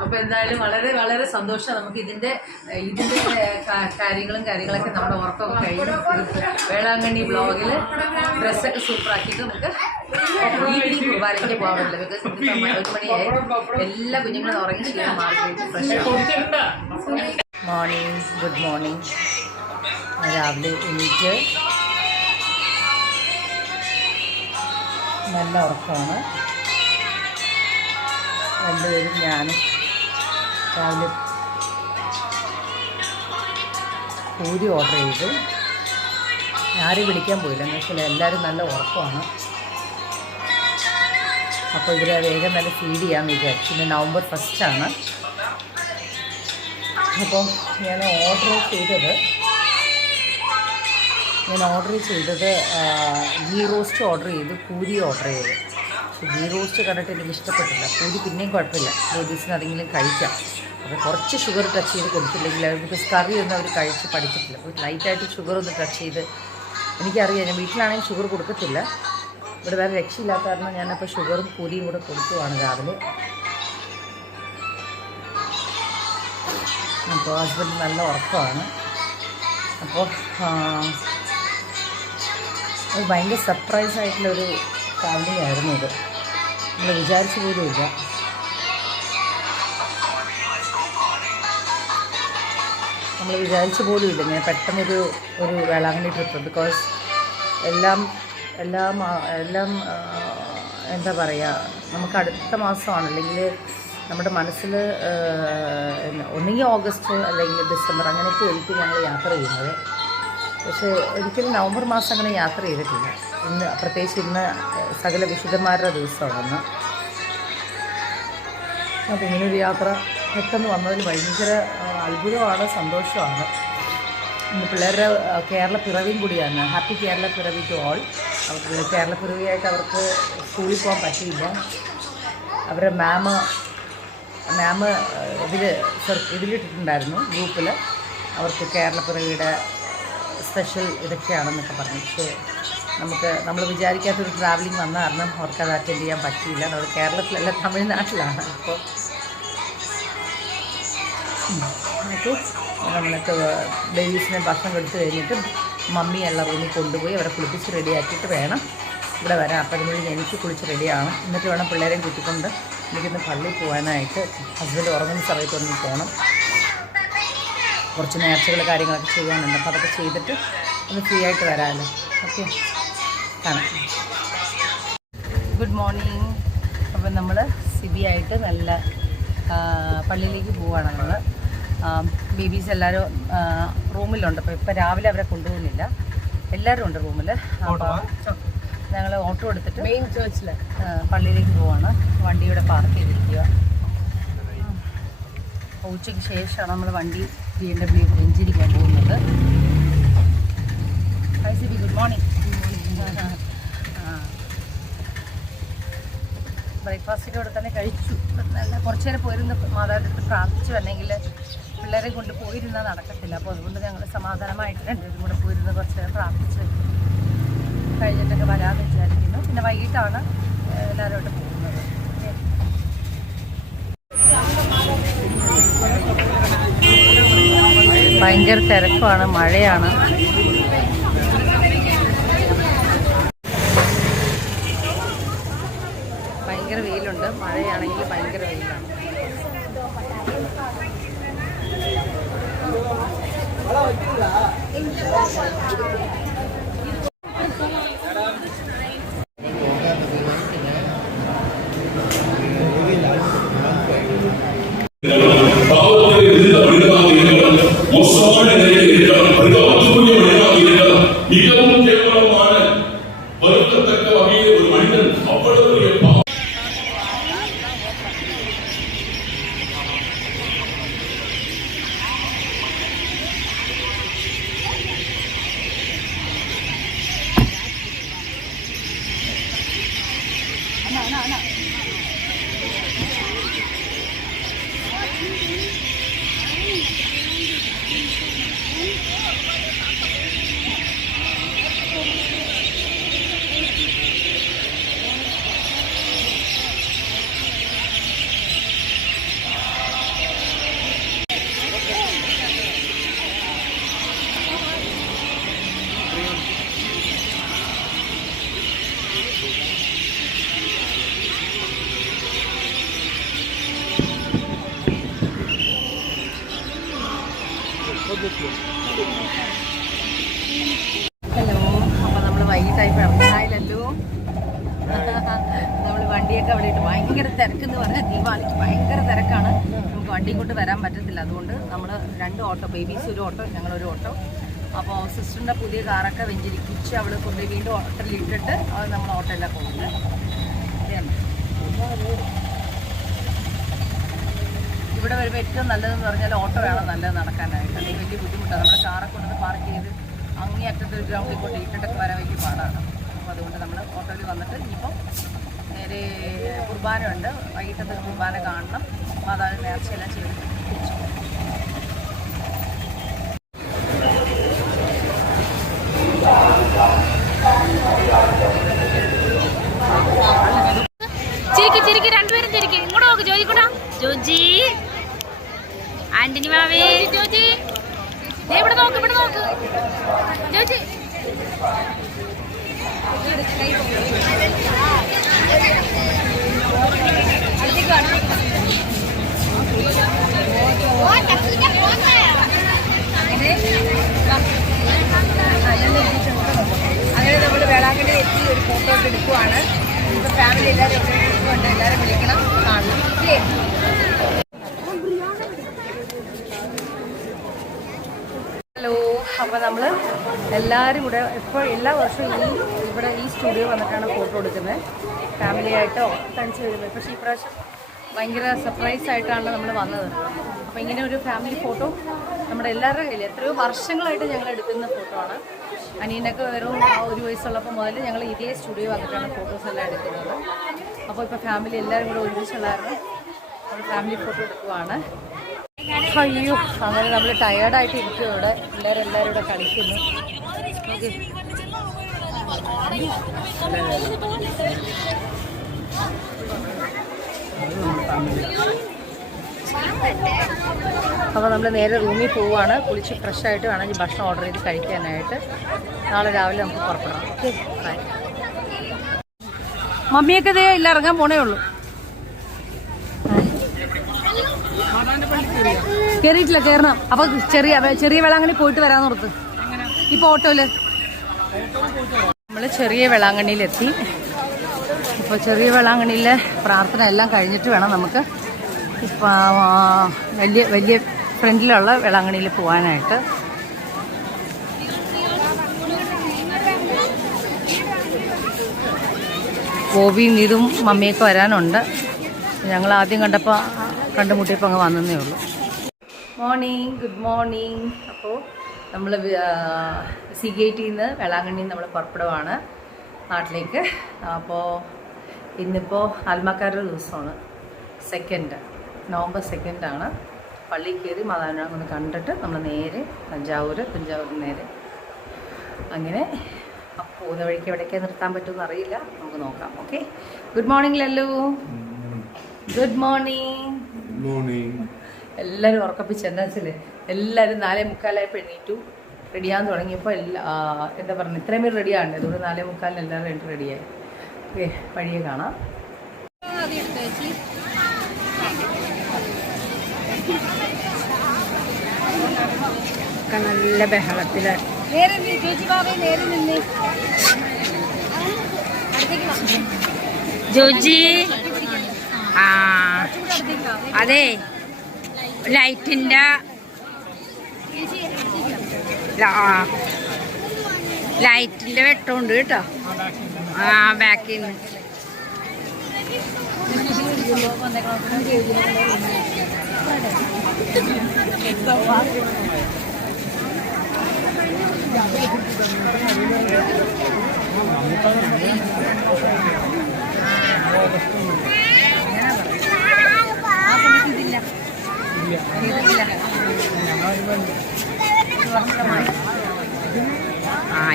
അപ്പൊ എന്തായാലും വളരെ വളരെ സന്തോഷം. നമുക്ക് ഇതിന്റെ കാര്യങ്ങളൊക്കെ നമ്മുടെ ഉറക്കമൊക്കെ കഴിഞ്ഞു. വേളാങ്കണ്ണി ബ്ലോഗില് ഡ്രസ്സൊക്കെ സൂപ്പർ ആക്കിയിട്ട് നമുക്ക് ഈവനിങ് കുർബാനയ്ക്ക് പോകാൻ പറ്റില്ല. ബിക്കോസ് ഇതിപ്പോൾ 1 മണിയായി. എല്ലാ കുഞ്ഞുങ്ങളും ഉറങ്ങി ക്ഷീണം മാറി ഫ്രഷ്. Morning, good morning. രാവിലെ എണീറ്റ് നല്ല ഉറക്കമാണ് രണ്ടുപേരും. ഞാനും രാവിലെ പൂരി ഓർഡർ ചെയ്തു. ആരും വിളിക്കാൻ പോയില്ല എന്ന് വെച്ചാൽ എല്ലാവരും നല്ല ഉറക്കമാണ്. അപ്പോൾ ഇവരെ വേഗം തന്നെ ഫീഡ് ചെയ്യാമെന്ന് വിചാരിച്ചു. ഇന്ന് November 1 അപ്പം ഞാൻ ഓർഡർ ചെയ്തത് ഗീ റോസ്റ്റ് ഓർഡർ ചെയ്തു, പൂരി ഓർഡർ ചെയ്തു. പക്ഷേ ഗീ റോസ്റ്റ് കണ്ടിട്ട് എനിക്ക് ഇഷ്ടപ്പെട്ടില്ല. പൂരി പിന്നെയും കുഴപ്പമില്ല, ലേഡീസിന് അതെങ്കിലും കഴിക്കാം. അപ്പോൾ കുറച്ച് ഷുഗർ ടച്ച് ചെയ്ത് കൊടുത്തില്ലെങ്കിൽ ബിക്കോസ് കറി ഒന്നും അവർ കഴിച്ച് പഠിച്ചിട്ടില്ല. അപ്പോൾ ലൈറ്റായിട്ട് ഷുഗർ ഒന്ന് ടച്ച് ചെയ്ത്, എനിക്കറിയാം ഞാൻ വീട്ടിലാണെങ്കിൽ ഷുഗർ കൊടുക്കത്തില്ല, ഇവിടെ വേറെ രക്ഷയില്ലാത്ത കാരണം ഞാനപ്പോൾ ഷുഗറും പൂരിയും കൂടെ കൊടുക്കുവാണ് രാവിലെ. അപ്പോൾ ഹസ്ബൻഡ് നല്ല ഉറക്കമാണ്. അപ്പോൾ അത് ഭയങ്കര സർപ്രൈസായിട്ടുള്ളൊരു ട്രാവലിംഗ് ആയിരുന്നു ഇത്. നമ്മൾ വിചാരിച്ച പോലും ഇല്ല. ഇങ്ങനെ പെട്ടെന്നൊരു വേളാങ്കണ്ണി ട്രിപ്പ്. ബിക്കോസ് എല്ലാം എന്താ പറയുക, നമുക്ക് അടുത്ത മാസമാണ്, അല്ലെങ്കിൽ നമ്മുടെ മനസ്സിൽ ഒന്നുകിൽ ഓഗസ്റ്റ് അല്ലെങ്കിൽ ഡിസംബർ അങ്ങനെയൊക്കെ ആയിരിക്കും ഞങ്ങൾ യാത്ര ചെയ്യുന്നത്. പക്ഷേ ഒരിക്കലും നവംബർ മാസം അങ്ങനെ യാത്ര ചെയ്തിട്ടില്ല. പ്രത്യേകിച്ച് ഇന്ന് സകല വിശുദ്ധന്മാരുടെ ദിവസമാണ്. അപ്പോൾ ഇങ്ങനൊരു യാത്ര പെട്ടെന്ന് വന്നതിൽ ഭയങ്കര അത്ഭുതമാണ്, സന്തോഷമാണ്. ഇന്ന് പിള്ളേരുടെ കേരള പിറവിയും കൂടിയാണ്. ഹാപ്പി കേരള പിറവി ടു ഓൾ. അവർക്ക് കേരള പിറവിയായിട്ട് അവർക്ക് സ്കൂളിൽ പോകാൻ പറ്റിയില്ല. അവരുടെ മാം ഇതിലിട്ടിട്ടുണ്ടായിരുന്നു ഗ്രൂപ്പിൽ, അവർക്ക് കേരള പിറവിയുടെ സ്പെഷ്യൽ ഇതൊക്കെയാണെന്നൊക്കെ പറഞ്ഞു. പക്ഷേ നമ്മൾ വിചാരിക്കാത്തൊരു ട്രാവലിംഗ് വന്ന കാരണം അവർക്കത് അറ്റൻഡ് ചെയ്യാൻ പറ്റിയില്ല. നമ്മൾ കേരളത്തിലല്ല, തമിഴ്നാട്ടിലാണ്. അപ്പോൾ നമ്മൾക്ക് ബേബീസിനെ ഭക്ഷണം കൊടുത്തു കഴിഞ്ഞിട്ട് മമ്മി എല്ലാ റൂമിൽ കൊണ്ടുപോയി അവരെ കുളിപ്പിച്ച് റെഡിയാക്കിയിട്ട് വേണം ഇവിടെ വരാൻ. അപ്പം അതിനുള്ളിൽ എനിക്ക് കുളിച്ച് റെഡിയാണ്. എന്നിട്ട് വേണം പിള്ളേരെയും കൂട്ടിക്കൊണ്ട് എനിക്കിന്ന് പള്ളിയിൽ പോകാനായിട്ട്. ഹസ്ബൻഡ് ഉറങ്ങുന്ന സമയത്തൊന്നും പോകണം. കുറച്ച് നേർച്ചകൾ കാര്യങ്ങളൊക്കെ ചെയ്യാനുണ്ട്. അപ്പോൾ അതൊക്കെ ചെയ്തിട്ട് ഒന്ന് ഫ്രീ ആയിട്ട് വരാമല്ലോ. ഓക്കെ, കാണാം. Good morning. അപ്പം നമ്മൾ സിബിയായിട്ട് നല്ല പള്ളിയിലേക്ക് പോവുകയാണ്. നമ്മൾ ബേബീസ് എല്ലാവരും റൂമിലുണ്ട്. അപ്പോൾ ഇപ്പം രാവിലെ അവരെ കൊണ്ടുപോകുന്നില്ല, എല്ലാവരും ഉണ്ട് റൂമിൽ. അപ്പോൾ ഞങ്ങൾ ഓട്ടോ എടുത്തിട്ട് മെയിൻ ചേർച്ചിൽ പള്ളിയിലേക്ക് പോവാണ്. വണ്ടിയുടെ പാർക്ക് ചെയ്തിരിക്കുക. ഉച്ചയ്ക്ക് ശേഷമാണ് നമ്മൾ വണ്ടി BMW വെഞ്ചിരിക്കാൻ പോകുന്നത്. Hi Sibi, good morning. ബ്രേക്ക്ഫാസ്റ്റിൻ്റെ കൂടെ തന്നെ കഴിച്ചു. നല്ല കുറച്ച് നേരം പോയിരുന്ന് മാതാവിൻ്റെ പ്രാർത്ഥിച്ചു വരണമെങ്കിൽ പിള്ളേരെ കൊണ്ട് പോയിരുന്നാൽ നടക്കത്തില്ല. അപ്പോൾ അതുകൊണ്ട് ഞങ്ങൾ സമാധാനമായിട്ട് രണ്ടുപേരും കൂടെ പോയിരുന്ന് കുറച്ച് നേരം പ്രാർത്ഥിച്ച് കഴിഞ്ഞിട്ടൊക്കെ വരാമെന്ന് വിചാരിക്കുന്നു. പിന്നെ വൈകിട്ടാണ് എല്ലാവരുമായിട്ട് പോകുന്നത്. ഭയങ്കര തിരക്കാണ്, മഴയാണ്. ഭയങ്കര വെയിലുണ്ട്, മഴയാണെങ്കിൽ ഭയങ്കര വെയിലാണ്. ഹലോ, അപ്പോൾ നമ്മൾ വൈകിട്ടായി ഇറങ്ങായില്ലല്ലോ. നമ്മൾ വണ്ടിയൊക്കെ അവിടെ ഇട്ട് ഭയങ്കര തിരക്കെന്ന് പറഞ്ഞാൽ ദീപാവലിക്ക് ഭയങ്കര തിരക്കാണ്. നമുക്ക് വണ്ടിയും കൊണ്ട് വരാൻ പറ്റത്തില്ല. അതുകൊണ്ട് നമ്മൾ 2 ഓട്ടോ, ബേബീസ് ഒരു ഓട്ടോ, ഞങ്ങളൊരു ഓട്ടോ. അപ്പോൾ സിസ്റ്ററിൻ്റെ പുതിയ കാറൊക്കെ വെഞ്ചിരിപ്പിച്ച് അവൾ കൊണ്ടുപോയി വീണ്ടും ഓട്ടോയിൽ ഇട്ടിട്ട് അത് നമ്മൾ ഓട്ടോയിലാണ് പോകുന്നത്. ഇവിടെ വരുമ്പോൾ ഏറ്റവും നല്ലതെന്ന് പറഞ്ഞാൽ ഓട്ടോയാണ് നല്ലത് നടക്കാനായിട്ട്, അല്ലെങ്കിൽ വലിയ ബുദ്ധിമുട്ടാണ്. നമ്മുടെ കാറൊക്കെ കൊണ്ടു പാർക്ക് ചെയ്ത് അങ്ങേ അറ്റത്ത് ഒരു ഗ്രൗണ്ടിൽ കൊണ്ട് ഇട്ടിട്ടൊക്കെ വരാൻ വലിയ പാടാണ്. അപ്പോൾ അതുകൊണ്ട് നമ്മൾ ഓട്ടോയിൽ വന്നിട്ട് ഇനിയിപ്പോൾ നേരെ കുർബാന ഉണ്ട്, വൈകിട്ടത്തെ കുർബാന കാണണം, മാതാവിന് നേർച്ചയെല്ലാം ചെയ്തിട്ട് തിരിച്ചു പോകും. ചിരിക്ക് രണ്ടുപേരും ചിരിക്ക്. ഇങ്ങോട്ട് നോക്ക് ജോജിക്കൂടാ. ജോജി ആന്റണി മാവേ ജോജി ഇവിടെ നോക്ക് ജോജി. അങ്ങനെ നമ്മൾ വേളാങ്കണ്ണി എത്തി ഒരു ഫോട്ടോ ഒക്കെ എടുക്കുവാണ്. ഇപ്പോൾ ഫാമിലി എല്ലാവരും ഉണ്ട്, എല്ലാവരും വിളിക്കണം, കാണണം. ഹലോ, അപ്പോൾ നമ്മൾ എല്ലാവരും കൂടെ ഇപ്പോൾ എല്ലാ വർഷവും ഇവിടെ ഈ സ്റ്റുഡിയോ വന്നിട്ടാണ് ഫോട്ടോ എടുക്കുന്നത്, ഫാമിലിയായിട്ടോ ഫ്രണ്ട്സ് വരുമ്പോൾ. പക്ഷേ ഈ പ്രാവശ്യം ഭയങ്കര സർപ്രൈസ് ആയിട്ടാണല്ലോ നമ്മൾ വന്നത്. അപ്പോൾ ഇങ്ങനെ ഒരു ഫാമിലി ഫോട്ടോ നമ്മുടെ എല്ലാവരുടെ കയ്യിൽ എത്രയോ വർഷങ്ങളായിട്ട് ഞങ്ങൾ എടുക്കുന്ന ഫോട്ടോ ആണ്. അനിയനൊക്കെ വെറും 1 വയസ്സുള്ളപ്പോൾ മുതൽ ഞങ്ങൾ ഇതേ സ്റ്റുഡിയോ വന്നിട്ടാണ് ഫോട്ടോസ് എല്ലാം എടുക്കുന്നത്. അപ്പോൾ ഇപ്പോൾ ഫാമിലി എല്ലാവരും കൂടെ ഒരുമിച്ചുള്ളായിരുന്നു, നമ്മൾ ഫാമിലി ഫോട്ടോ എടുക്കുവാണ്. അയ്യോ, അങ്ങനെ നമ്മൾ ടയേർഡായിട്ട് ഇരിക്കും ഇവിടെ. എല്ലാവരും ഇവിടെ കളിക്കുന്നു. ഓക്കെ, അപ്പോൾ നമ്മൾ നേരെ റൂമിൽ പോവുകയാണ്. കുളിച്ച് ഫ്രഷായിട്ട് വേണം ഈ ഭക്ഷണം ഓർഡർ ചെയ്ത് കഴിക്കാനായിട്ട്. നാളെ രാവിലെ നമുക്ക് പുറപ്പെടാം. Okay, by. മമ്മിയൊക്കെ ഇതേ ഇല്ല, ഇറങ്ങാൻ പോണേ ഉള്ളൂ. കയറിയിട്ടില്ല, കയറണം. അപ്പോൾ ചെറിയ വേളാങ്കണ്ണി പോയിട്ട് വരാമെന്ന് ഓർത്ത്. ഇപ്പോൾ ഓട്ടോയില് നമ്മൾ ചെറിയ വേളാങ്കണ്ണിയിലെത്തി. ഇപ്പോൾ ചെറിയ വേളാങ്കണ്ണിയിലെ പ്രാർത്ഥന എല്ലാം കഴിഞ്ഞിട്ട് വേണം നമുക്ക് ഇപ്പോൾ വലിയ ഫ്രണ്ടിലുള്ള വേളാങ്കണ്ണിയിൽ പോകാനായിട്ട്. ബോബിയും ഇതും മമ്മിയൊക്കെ വരാനുണ്ട്. ഞങ്ങൾ ആദ്യം കണ്ടുമുട്ടിയപ്പോൾ അങ്ങ് വന്നതേ ഉള്ളൂ. Morning, good morning. അപ്പോൾ നമ്മൾ സീഗേറ്റിൽ നിന്ന് വേളാങ്കണ്ണിയിൽ നമ്മൾ പുറപ്പെടുവാണ് നാട്ടിലേക്ക്. അപ്പോൾ ഇന്നിപ്പോൾ ആത്മക്കാരുടെ ദിവസമാണ്, നവംബർ 2 ആണ്. പള്ളിയിൽ കയറി മാതാവിനെ ഒന്ന് കണ്ടിട്ട് നമ്മൾ നേരെ തഞ്ചാവൂർ നേരെ അങ്ങനെ. അപ്പോൾ പോകുന്ന വഴിക്ക് എവിടേക്ക് നിർത്താൻ പറ്റുമെന്ന് അറിയില്ല, നമുക്ക് നോക്കാം. Okay, good morning Lallu. Good morning. എല്ലാവരും ഉറക്കപ്പിച്ച് എന്താ വെച്ചാൽ എല്ലാവരും 4:45 എണീറ്റു. റെഡിയാകാൻ തുടങ്ങിയപ്പോൾ എന്താ പറയുക, ഇത്രയും പേര് റെഡിയാണ്. അതുകൊണ്ട് 4:45 എല്ലാവരും റെഡിയായി. ഓക്കെ, വഴിയെ കാണാം. നല്ല ബഹളത്തില് ജോജി. ആ അതെ, ലൈറ്റിന്റെ വെട്ടമുണ്ട് കേട്ടോ. ആ ബാക്കിൽ നിന്ന്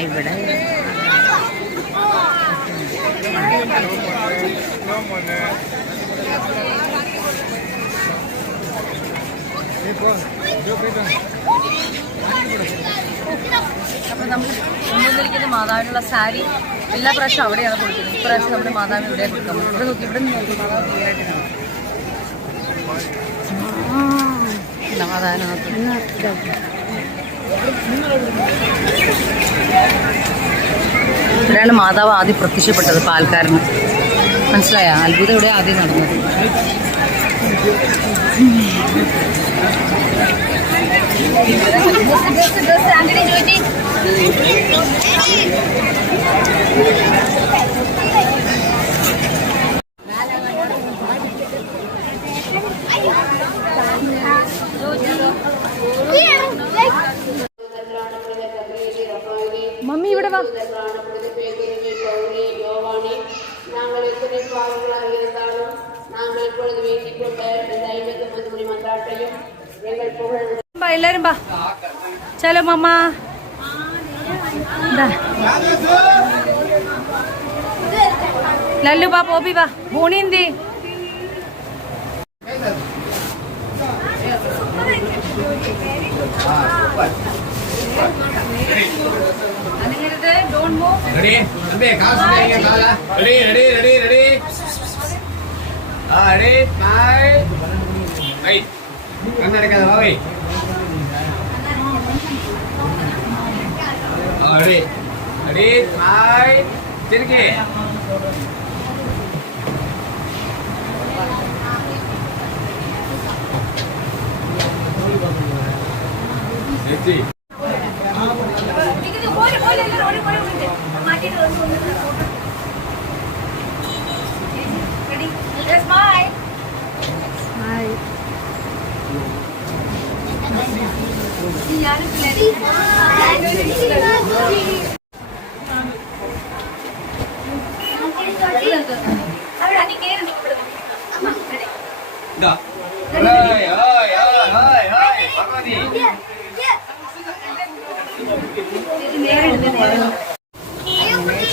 ഇവിടെ അപ്പോൾ നമ്മൾ കൊണ്ടുവന്നിരിക്കുന്ന മാതാവിനുള്ള സാരി എല്ലാ പ്രാവശ്യം അവിടെയാണ് കൊടുക്കുന്നത്. ഇപ്രാവശ്യം നമ്മുടെ മാതാവിന് ഇവിടെയാണ് കൊടുക്കാൻ പറ്റും. ഇവിടെ നോക്കി, ഇവിടെ നിന്ന് മാതാവ് ക്ലിയറായിട്ട് കാണാം. മാതാവിനകത്ത് ഇവിടെയാണ് മാതാവ് ആദ്യം പ്രത്യക്ഷപ്പെട്ടത് പാൽക്കാരന്. മനസ്സിലായ അത്ഭുതം ഇവിടെ ആദ്യം നടന്നത്. വാ. എല്ലാരും ബാ. ചലോ മമ്മ. ലല്ലു ബാ, പോബി ബാ. ബോണി എന്തി?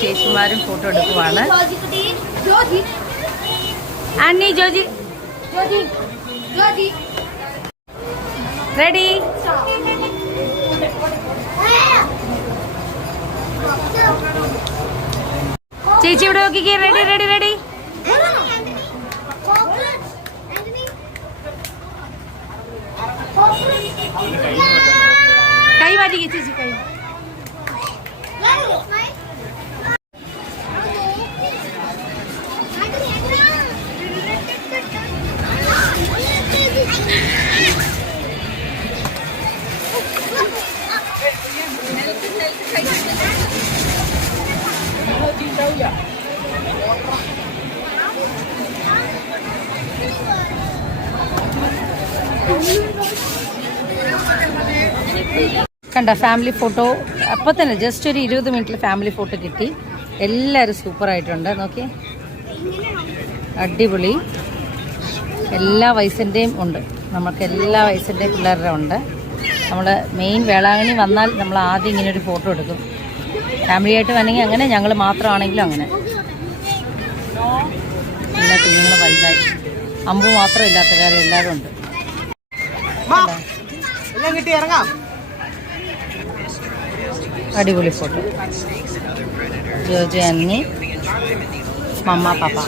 ചേച്ചിമാരും ഫോട്ടോ എടുക്കുവാണ്. ആന്നി, ജോജി റെഡി? ചേച്ചി ഇവിടെ നോക്കിക്കേ. Ready ready ready. കൈ മാറ്റിക്കേ ചേച്ചി, കൈ. കണ്ട ഫാമിലി ഫോട്ടോ അപ്പം തന്നെ ജസ്റ്റ് ഒരു 20 മിനിറ്റിൽ ഫാമിലി ഫോട്ടോ കിട്ടി. എല്ലാവരും സൂപ്പറായിട്ടുണ്ട്. നോക്കി, അടിപൊളി. എല്ലാ വയസ്സിൻ്റെയും ഉണ്ട്, നമുക്ക് എല്ലാ വയസ്സിൻ്റെയും പിള്ളേരുടെ ഉണ്ട്. നമ്മൾ മെയിൻ വേളാങ്കണ്ണി വന്നാൽ നമ്മൾ ആദ്യം ഇങ്ങനെ ഒരു ഫോട്ടോ എടുക്കും. ഫാമിലി ആയിട്ട് വന്നെങ്കിൽ അങ്ങനെ, ഞങ്ങൾ മാത്രമാണെങ്കിലും അങ്ങനെ. എല്ലാ കുഞ്ഞുങ്ങളും വലുതായി. അമ്പു മാത്രം ഇല്ലാത്ത വേറെ എല്ലാവരും ഉണ്ട്. അടിപൊളി ഫോട്ടോ. ജോജി, അന്നി, മമ്മ, പാപ്പ.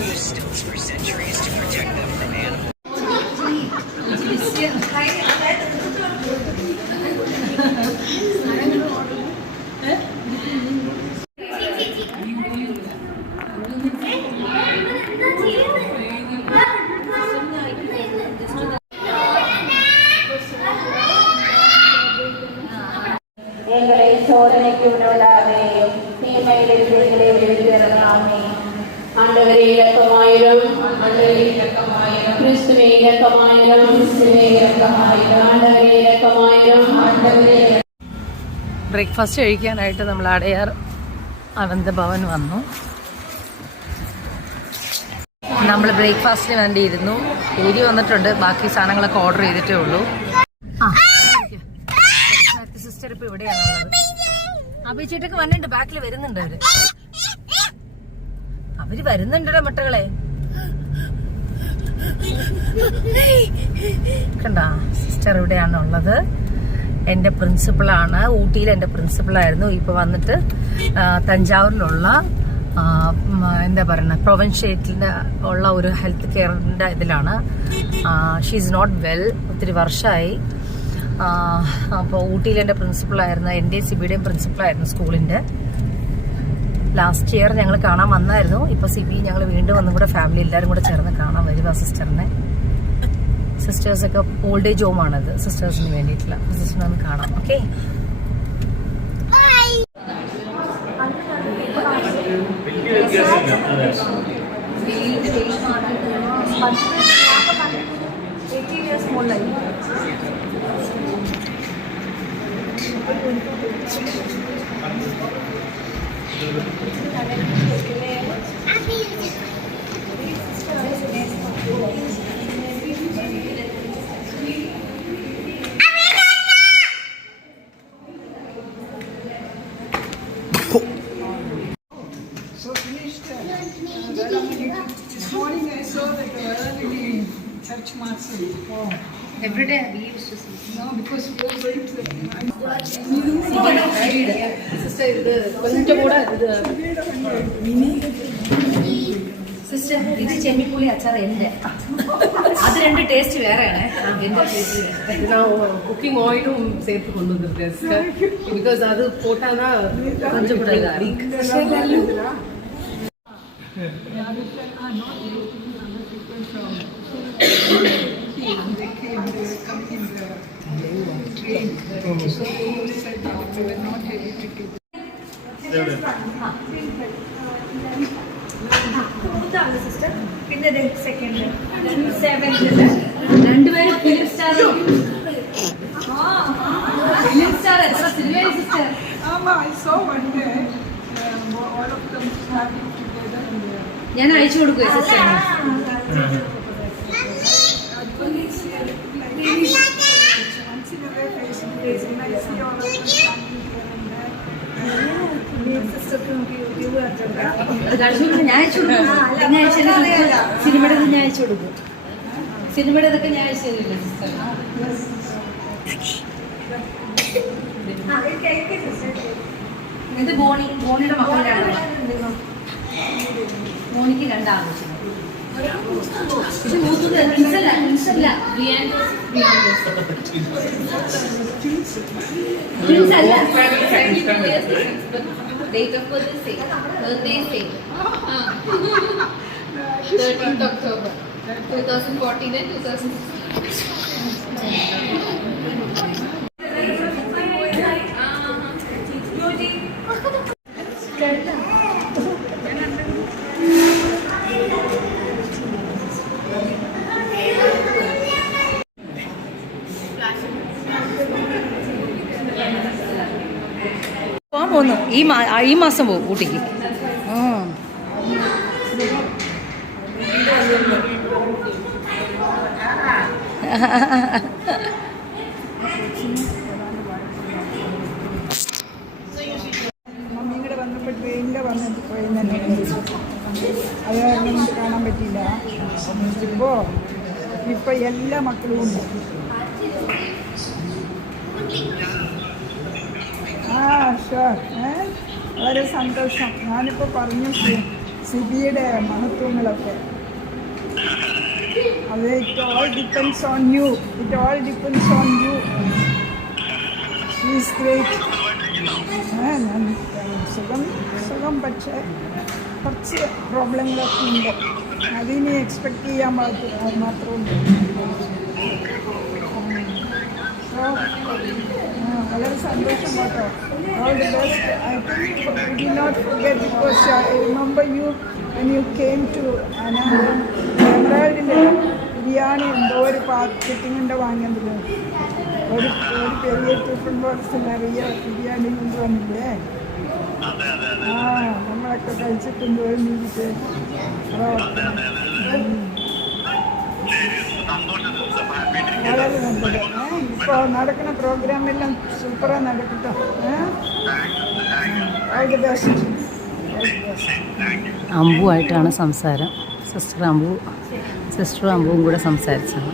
ബ്രേക്ക്ഫാസ്റ്റ് കഴിക്കാനായിട്ട് നമ്മൾ അടയാർ അനന്തഭവൻ വന്നു. നമ്മൾ ബ്രേക്ക്ഫാസ്റ്റിന് വേണ്ടി ഇരുന്നു. ഏരി വന്നിട്ടുണ്ട്, ബാക്കി സാധനങ്ങളൊക്കെ ഓർഡർ ചെയ്തിട്ടേ ഉള്ളൂ. സിസ്റ്റർ ഇപ്പൊ ഇവിടെയാണുള്ളത്. അഭിചേട്ടൊക്കെ വന്നിട്ടുണ്ട്, ബാക്കിൽ വരുന്നുണ്ട്. അവര് വരുന്നുണ്ടോ മട്ടകളെ? കണ്ട, സിസ്റ്റർ ഇവിടെയാണുള്ളത്. എൻ്റെ പ്രിൻസിപ്പളാണ്, ഊട്ടിയിൽ എൻ്റെ പ്രിൻസിപ്പളായിരുന്നു. ഇപ്പോൾ വന്നിട്ട് തഞ്ചാവൂരിലുള്ള എന്താ പറയുക, പ്രൊവിൻഷ്യറ്റിൻ്റെ ഉള്ള ഒരു ഹെൽത്ത് കെയറിൻ്റെ ഇതിലാണ്. ഷീ ഈസ് നോട്ട് വെൽ, ഒത്തിരി വർഷമായി. അപ്പോൾ ഊട്ടിയിൽ എൻ്റെ പ്രിൻസിപ്പളായിരുന്നു, എൻ്റെ സിബിയുടെയും പ്രിൻസിപ്പളായിരുന്നു സ്കൂളിൻ്റെ. ലാസ്റ്റ് ഇയർ ഞങ്ങൾ കാണാൻ വന്നായിരുന്നു. ഇപ്പോൾ സിബി ഞങ്ങൾ വീണ്ടും ഒന്നും കൂടെ ഫാമിലി എല്ലാവരും കൂടെ ചേർന്ന് കാണാൻ വരും ആ സിസ്റ്ററിനെ. സിസ്റ്റേഴ്സൊക്കെ ഓൾഡ് ഏജ് ഹോമാണത്, സിസ്റ്റേഴ്സിന് വേണ്ടിയിട്ടുള്ള. സിസ്റ്ററിനെ ഒന്ന് കാണാം. Okay, So finished. This morning I saw that early church mass. Every day we used to see. No, because we are going to the sister ഇത് கொஞ்சம் കൂടെ ഇത് സിസ്റ്റർ ഇത് ചെമ്മിപ്പുളി അച്ചാർ എൻ്റെ അത് രണ്ട് ടേസ്റ്റ് വേറെയാണ് എൻ്റെ ടേസ്റ്റ് நான் குக்கிங் ஆயிலும் சேர்த்து கொண்டு வந்திருக்கேன் பிகாஸ் அது போட்டானா கொஞ்சம் கூட இதாக they come in the train. So they said that we were not able to do. Sister പിന്നെ സെക്കൻഡ് 7th രണ്ടുപേരും ഫിലിം സ്റ്റാർ ഫിലിം സ്റ്റാർ എത്ര സിനിമയാണ് sister I saw one day all of them starting together in the ഞാൻ അയച്ചു കൊടുക്കുക sister once in a way facing and I see all of them standing here and sister to give her അത് കാണിച്ചു ഞാൻ അയച്ചു കൊടുക്കും സിനിമയുടെ ഞാൻ അയച്ചു കൊടുക്കും സിനിമയുടെ ഇതൊക്കെ ഞാൻ അയച്ചു തരില്ല സിസ്റ്റർ ഇത് ബോണിയുടെ മക്കളുടെ മോണിക്ക് രണ്ടാഘോഷം പക്ഷെ മൂത്തത് ട്വിൻസല്ല Date of birth is same. Birthday is same. 13th October 2014 and 2016. പോകാൻ പോകുന്നു ഈ മാസം പോകും ഊട്ടിക്ക് മമ്മിയുടെ വന്നപ്പോൾ ട്രെയിനിൽ വന്നിട്ട് പോയി അത് നമുക്ക് കാണാൻ പറ്റിയില്ല ഇപ്പോൾ എല്ലാ മക്കളും ഉണ്ട് ഷുവർ വളരെ സന്തോഷം ഞാനിപ്പോൾ പറഞ്ഞു സിബിയുടെ മഹത്വങ്ങളൊക്കെ അത് it all depends on you she's great സുഖം പക്ഷേ കുറച്ച് പ്രോബ്ലങ്ങളൊക്കെ ഉണ്ട് അതിനെ എക്സ്പെക്റ്റ് ചെയ്യാൻ മാത്രമുണ്ട് വളരെ സന്തോഷം കേട്ടോ all the best I think you did not forget because I remember you when you came to എമറാൾഡിൻ്റെ ബിരിയാണി എന്തോ ഒരു പാക്കറ്റിങ്ങിൻ്റെ വാങ്ങിയതിൽ ഒരു പെരിയ ടിഫിൻ ബോക്സ് നിറയെ ബിരിയാണി കൊണ്ടുവന്നില്ലേ നമ്മളൊക്കെ കഴിച്ചിട്ടുണ്ട് ഒരുമിച്ച് വളരെ നല്ലത് ഇപ്പോൾ നടക്കുന്ന പ്രോഗ്രാമെല്ലാം സൂപ്പറായി നടക്കട്ടോ ഓൾ ദി ബെസ്റ്റ് അമ്പുമായിട്ടാണ് സംസാരം സിസ്റ്ററും അമ്പുവും കൂടെ സംസാരിച്ചത്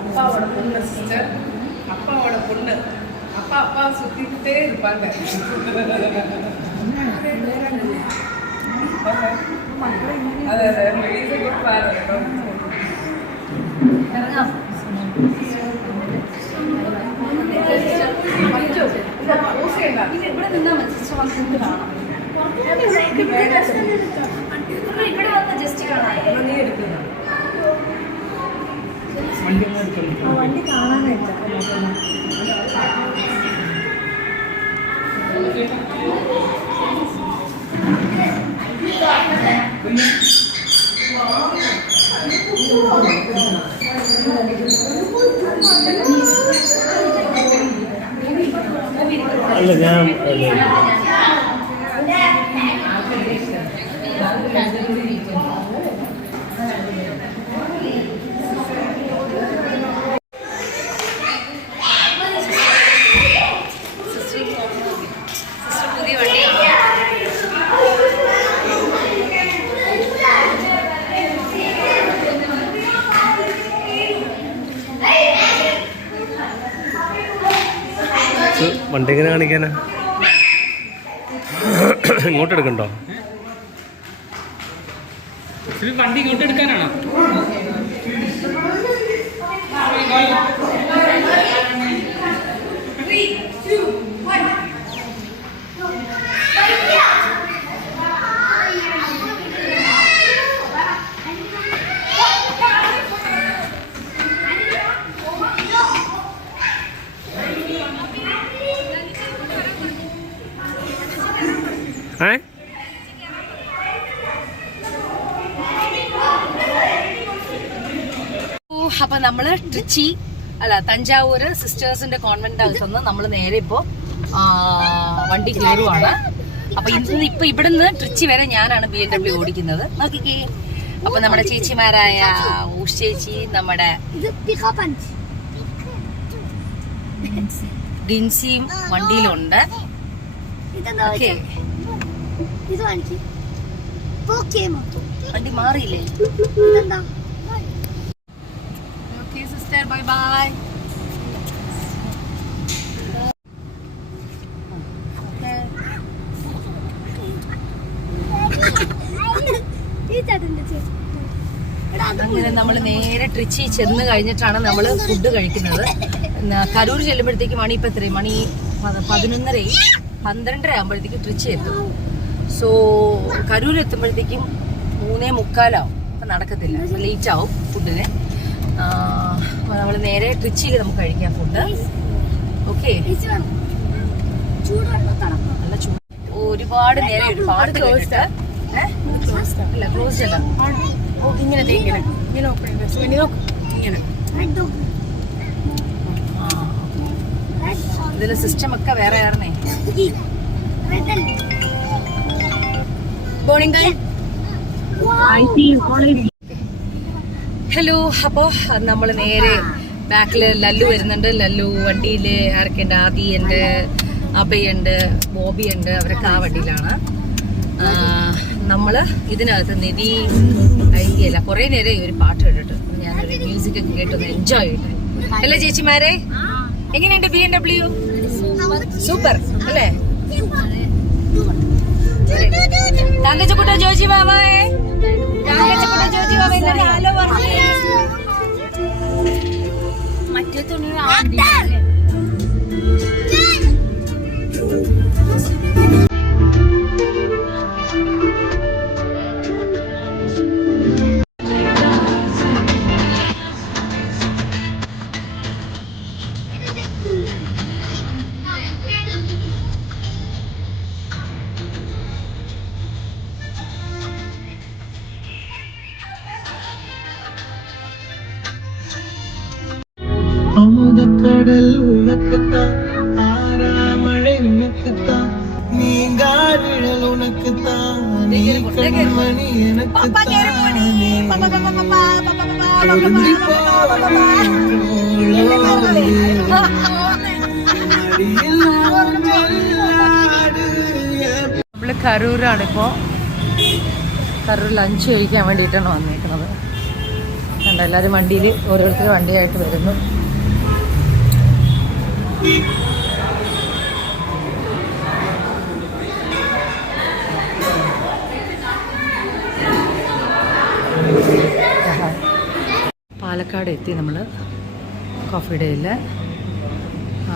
அப்பாவோட பொண்ணு சிஸ்டர் அப்பாவோட பொண்ணு அப்பா சுத்திக்கிட்டே இருப்பாங்க അതെ ഇവിടെ നിന്നാ മതി സിസ്റ്റർ വന്നിട്ട് കാണാം ഇവിടെ വന്ന് ജസ്റ്റ് കാണാം നീ എടുക്കുന്നു വണ്ടി കാണാനായിട്ടാ അല്ല ഞാൻ വണ്ടി എങ്ങനെ കാണിക്കാനാ? ഇങ്ങോട്ട് എടുക്കണ്ടോ? വണ്ടി ഇങ്ങോട്ട് എടുക്കാനാണോ? അപ്പൊ നമ്മള് ട്രിച്ചി തഞ്ചാവൂര് സിസ്റ്റേഴ്സിന്റെ കോൺവെന്റ് അകത്തുനിന്ന് നമ്മൾ നേരെ ഇപ്പോ വണ്ടി കയറുവാണ്. അപ്പൊ ഇപ്പൊ ഇവിടുന്ന് ട്രിച്ചി വരെ ഞാനാണ് BMW ഓടിക്കുന്നത്. നോക്കിക്കേ. അപ്പൊ നമ്മുടെ ചേച്ചിമാരായ ഊഷ് ചേച്ചി, നമ്മുടെ ഡിൻസിയും വണ്ടിയിലുണ്ട്. വണ്ടി മാറിയില്ലേ? Okay sister, bye bye. അങ്ങനെ നമ്മൾ നേരെ ട്രിച്ചി ചെന്ന് കഴിഞ്ഞിട്ടാണ് നമ്മൾ ഫുഡ് കഴിക്കുന്നത്. കരൂർ ചെല്ലുമ്പോഴത്തേക്ക് മണി ഇപ്പം എത്രയും മണി 11:30 ആകുമ്പോഴത്തേക്ക് ട്രിച്ചി എത്തും. സോ കരൂർ എത്തുമ്പോഴത്തേക്കും 3:45 അപ്പം നടക്കത്തില്ല, ലേറ്റ് ആവും ഫുഡിന്. നമ്മൾ നേരെ ട്രിച്ചിയിൽ നമുക്ക് കഴിക്കാം ഫുഡ്. ഓക്കെ. നല്ല ചൂട്. ഒരുപാട് നേരം ഒരു പാട്ട് കേട്ടിട്ട് അല്ല ക്ലോസ് അല്ല. ഇങ്ങനെ ഇങ്ങനെ ഇതിലെ സിസ്റ്റം ഒക്കെ വേറെ ആയിരുന്നേ. ഹലോ. അപ്പോ നമ്മള് നേരെ ബാക്കില് ലല്ലു വരുന്നുണ്ട്. ലല്ലു വണ്ടിയില് ആരൊക്കെയുണ്ട്? ആദിയുണ്ട്, അഭയുണ്ട്, ബോബിയുണ്ട്. അവരൊക്കെ ആ വണ്ടിയിലാണ്. നമ്മള് ഇതിനകത്ത് നിധി ഐതിയല്ല കുറെ നേരം ഒരു പാട്ട് കേട്ടിട്ട് ഞാനൊരു മ്യൂസിക് ഒക്കെ കേട്ടൊന്ന് എൻജോയ് ചെയ്തിട്ട്. അല്ലേ ചേച്ചിമാരെ, എങ്ങനെയുണ്ട് BMW? സൂപ്പർ അല്ലേ? തങ്കച്ചക്കുട്ട ജോജി മാമേ, തങ്കച്ചക്കുട്ട ജോജി മാമ ഹലോ പറഞ്ഞു. മറ്റേ തുണി അമുദക്കടൽ ഉനക്കുത്താൻ, ആരാമഴை ഉനക്കുത്താൻ, നീങ്കാനിഴൽ ഉനക്കുത്താൻ, നീ കൺമണി எனக்குத்தானே. നമ്മള് കരൂരാണിപ്പോ. കരൂർ ലഞ്ച് കഴിക്കാൻ വേണ്ടിയിട്ടാണ് വന്നേക്കുന്നത്. കണ്ട എല്ലാവരും വണ്ടിയിൽ ഓരോരുത്തർ വണ്ടിയായിട്ട് വരുന്നു. പാലക്കാട് എത്തി നമ്മൾ കോഫി ഡേയിൽ.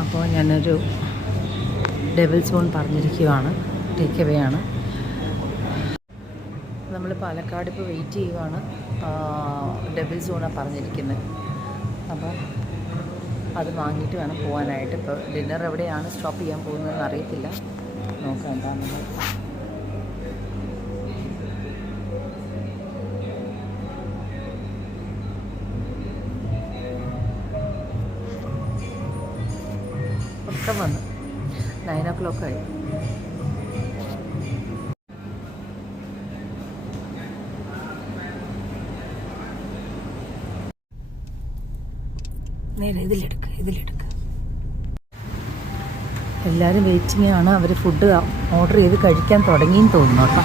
അപ്പോൾ ഞാനൊരു ഡബിൾ സ്പൂൺ പറഞ്ഞിരിക്കുകയാണ്. ടേക്ക് അവേ ആണ്. നമ്മൾ പാലക്കാട് ഇപ്പോൾ വെയിറ്റ് ചെയ്യുവാണ്. ഡബിൾ സോണാണ് പറഞ്ഞിരിക്കുന്നത്. അപ്പോൾ അത് വാങ്ങിയിട്ട് വേണം പോകാനായിട്ട്. ഇപ്പോൾ ഡിന്നർ എവിടെയാണ് സ്റ്റോപ്പ് ചെയ്യാൻ പോകുന്നതെന്ന് അറിയത്തില്ല. നോക്കാം എന്താണെന്ന്. ഒക്കെ വന്നു 9 o'clock ആയി. നേരെ ഇതിലെടുക്ക്. എല്ലാവരും വെയിറ്റിംഗ് ആണ്. അവർ ഫുഡ് ഓർഡർ ചെയ്ത് കഴിക്കാൻ തുടങ്ങിയെന്ന് തോന്നുന്നു കേട്ടോ.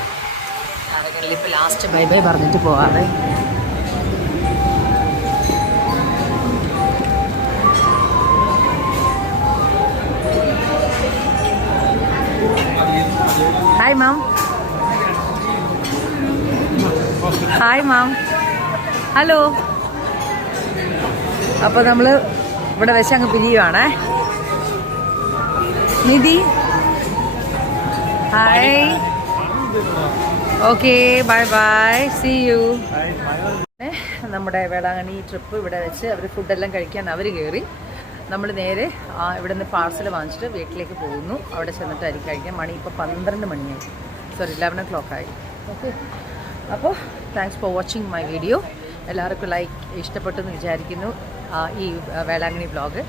ആരെങ്കിലും ഇപ്പോൾ ലാസ്റ്റ് ബൈ ബൈ പറഞ്ഞിട്ട് പോകാറ്. Hi ma'am. Hi ma'am. Hello. അപ്പോൾ നമ്മൾ ഇവിടെ വെച്ച് അങ്ങ് പിരിയുവാണേ. Nidhi hi. Okay bye bye, see you. നമ്മുടെ വേളാങ്കണ്ണി ട്രിപ്പ് ഇവിടെ വെച്ച് അവർ ഫുഡെല്ലാം കഴിക്കാൻ അവർ കയറി. നമ്മൾ നേരെ ഇവിടെ നിന്ന് പാർസൽ വാങ്ങിച്ചിട്ട് വീട്ടിലേക്ക് പോകുന്നു. അവിടെ ചെന്നിട്ടായിരിക്കും കഴിക്കാൻ. മണി ഇപ്പോൾ 12 മണിയായി, സോറി 11 o'clock ആയി. ഓക്കെ, അപ്പോൾ thanks for watching my video. എല്ലാവർക്കും ഇഷ്ടപ്പെട്ടെന്ന് വിചാരിക്കുന്നു ഈ വേളാങ്കണ്ണി വ്ളോഗ്.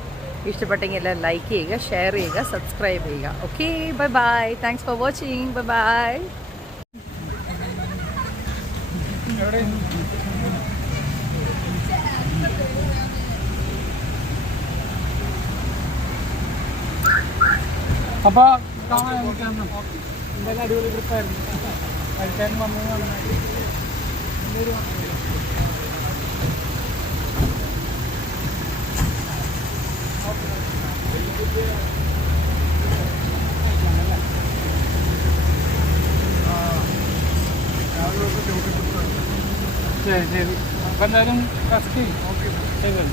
ഇഷ്ടപ്പെട്ടെങ്കിൽ എല്ലാം ലൈക്ക് ചെയ്യുക, ഷെയർ ചെയ്യുക, സബ്സ്ക്രൈബ് ചെയ്യുക. Okay, bye by. Thanks for watching. Bye bye. അപ്പോൾ കാണാൻ നമുക്ക് എന്തായാലും അടിപൊളി ട്രിപ്പായിരുന്നു. കഴിക്കാനും വന്നത് നന്നായി. ശരി ശരി. അപ്പോൾ എന്തായാലും റെസ്റ്റ് ചെയ്യും. ഓക്കെ ശരി.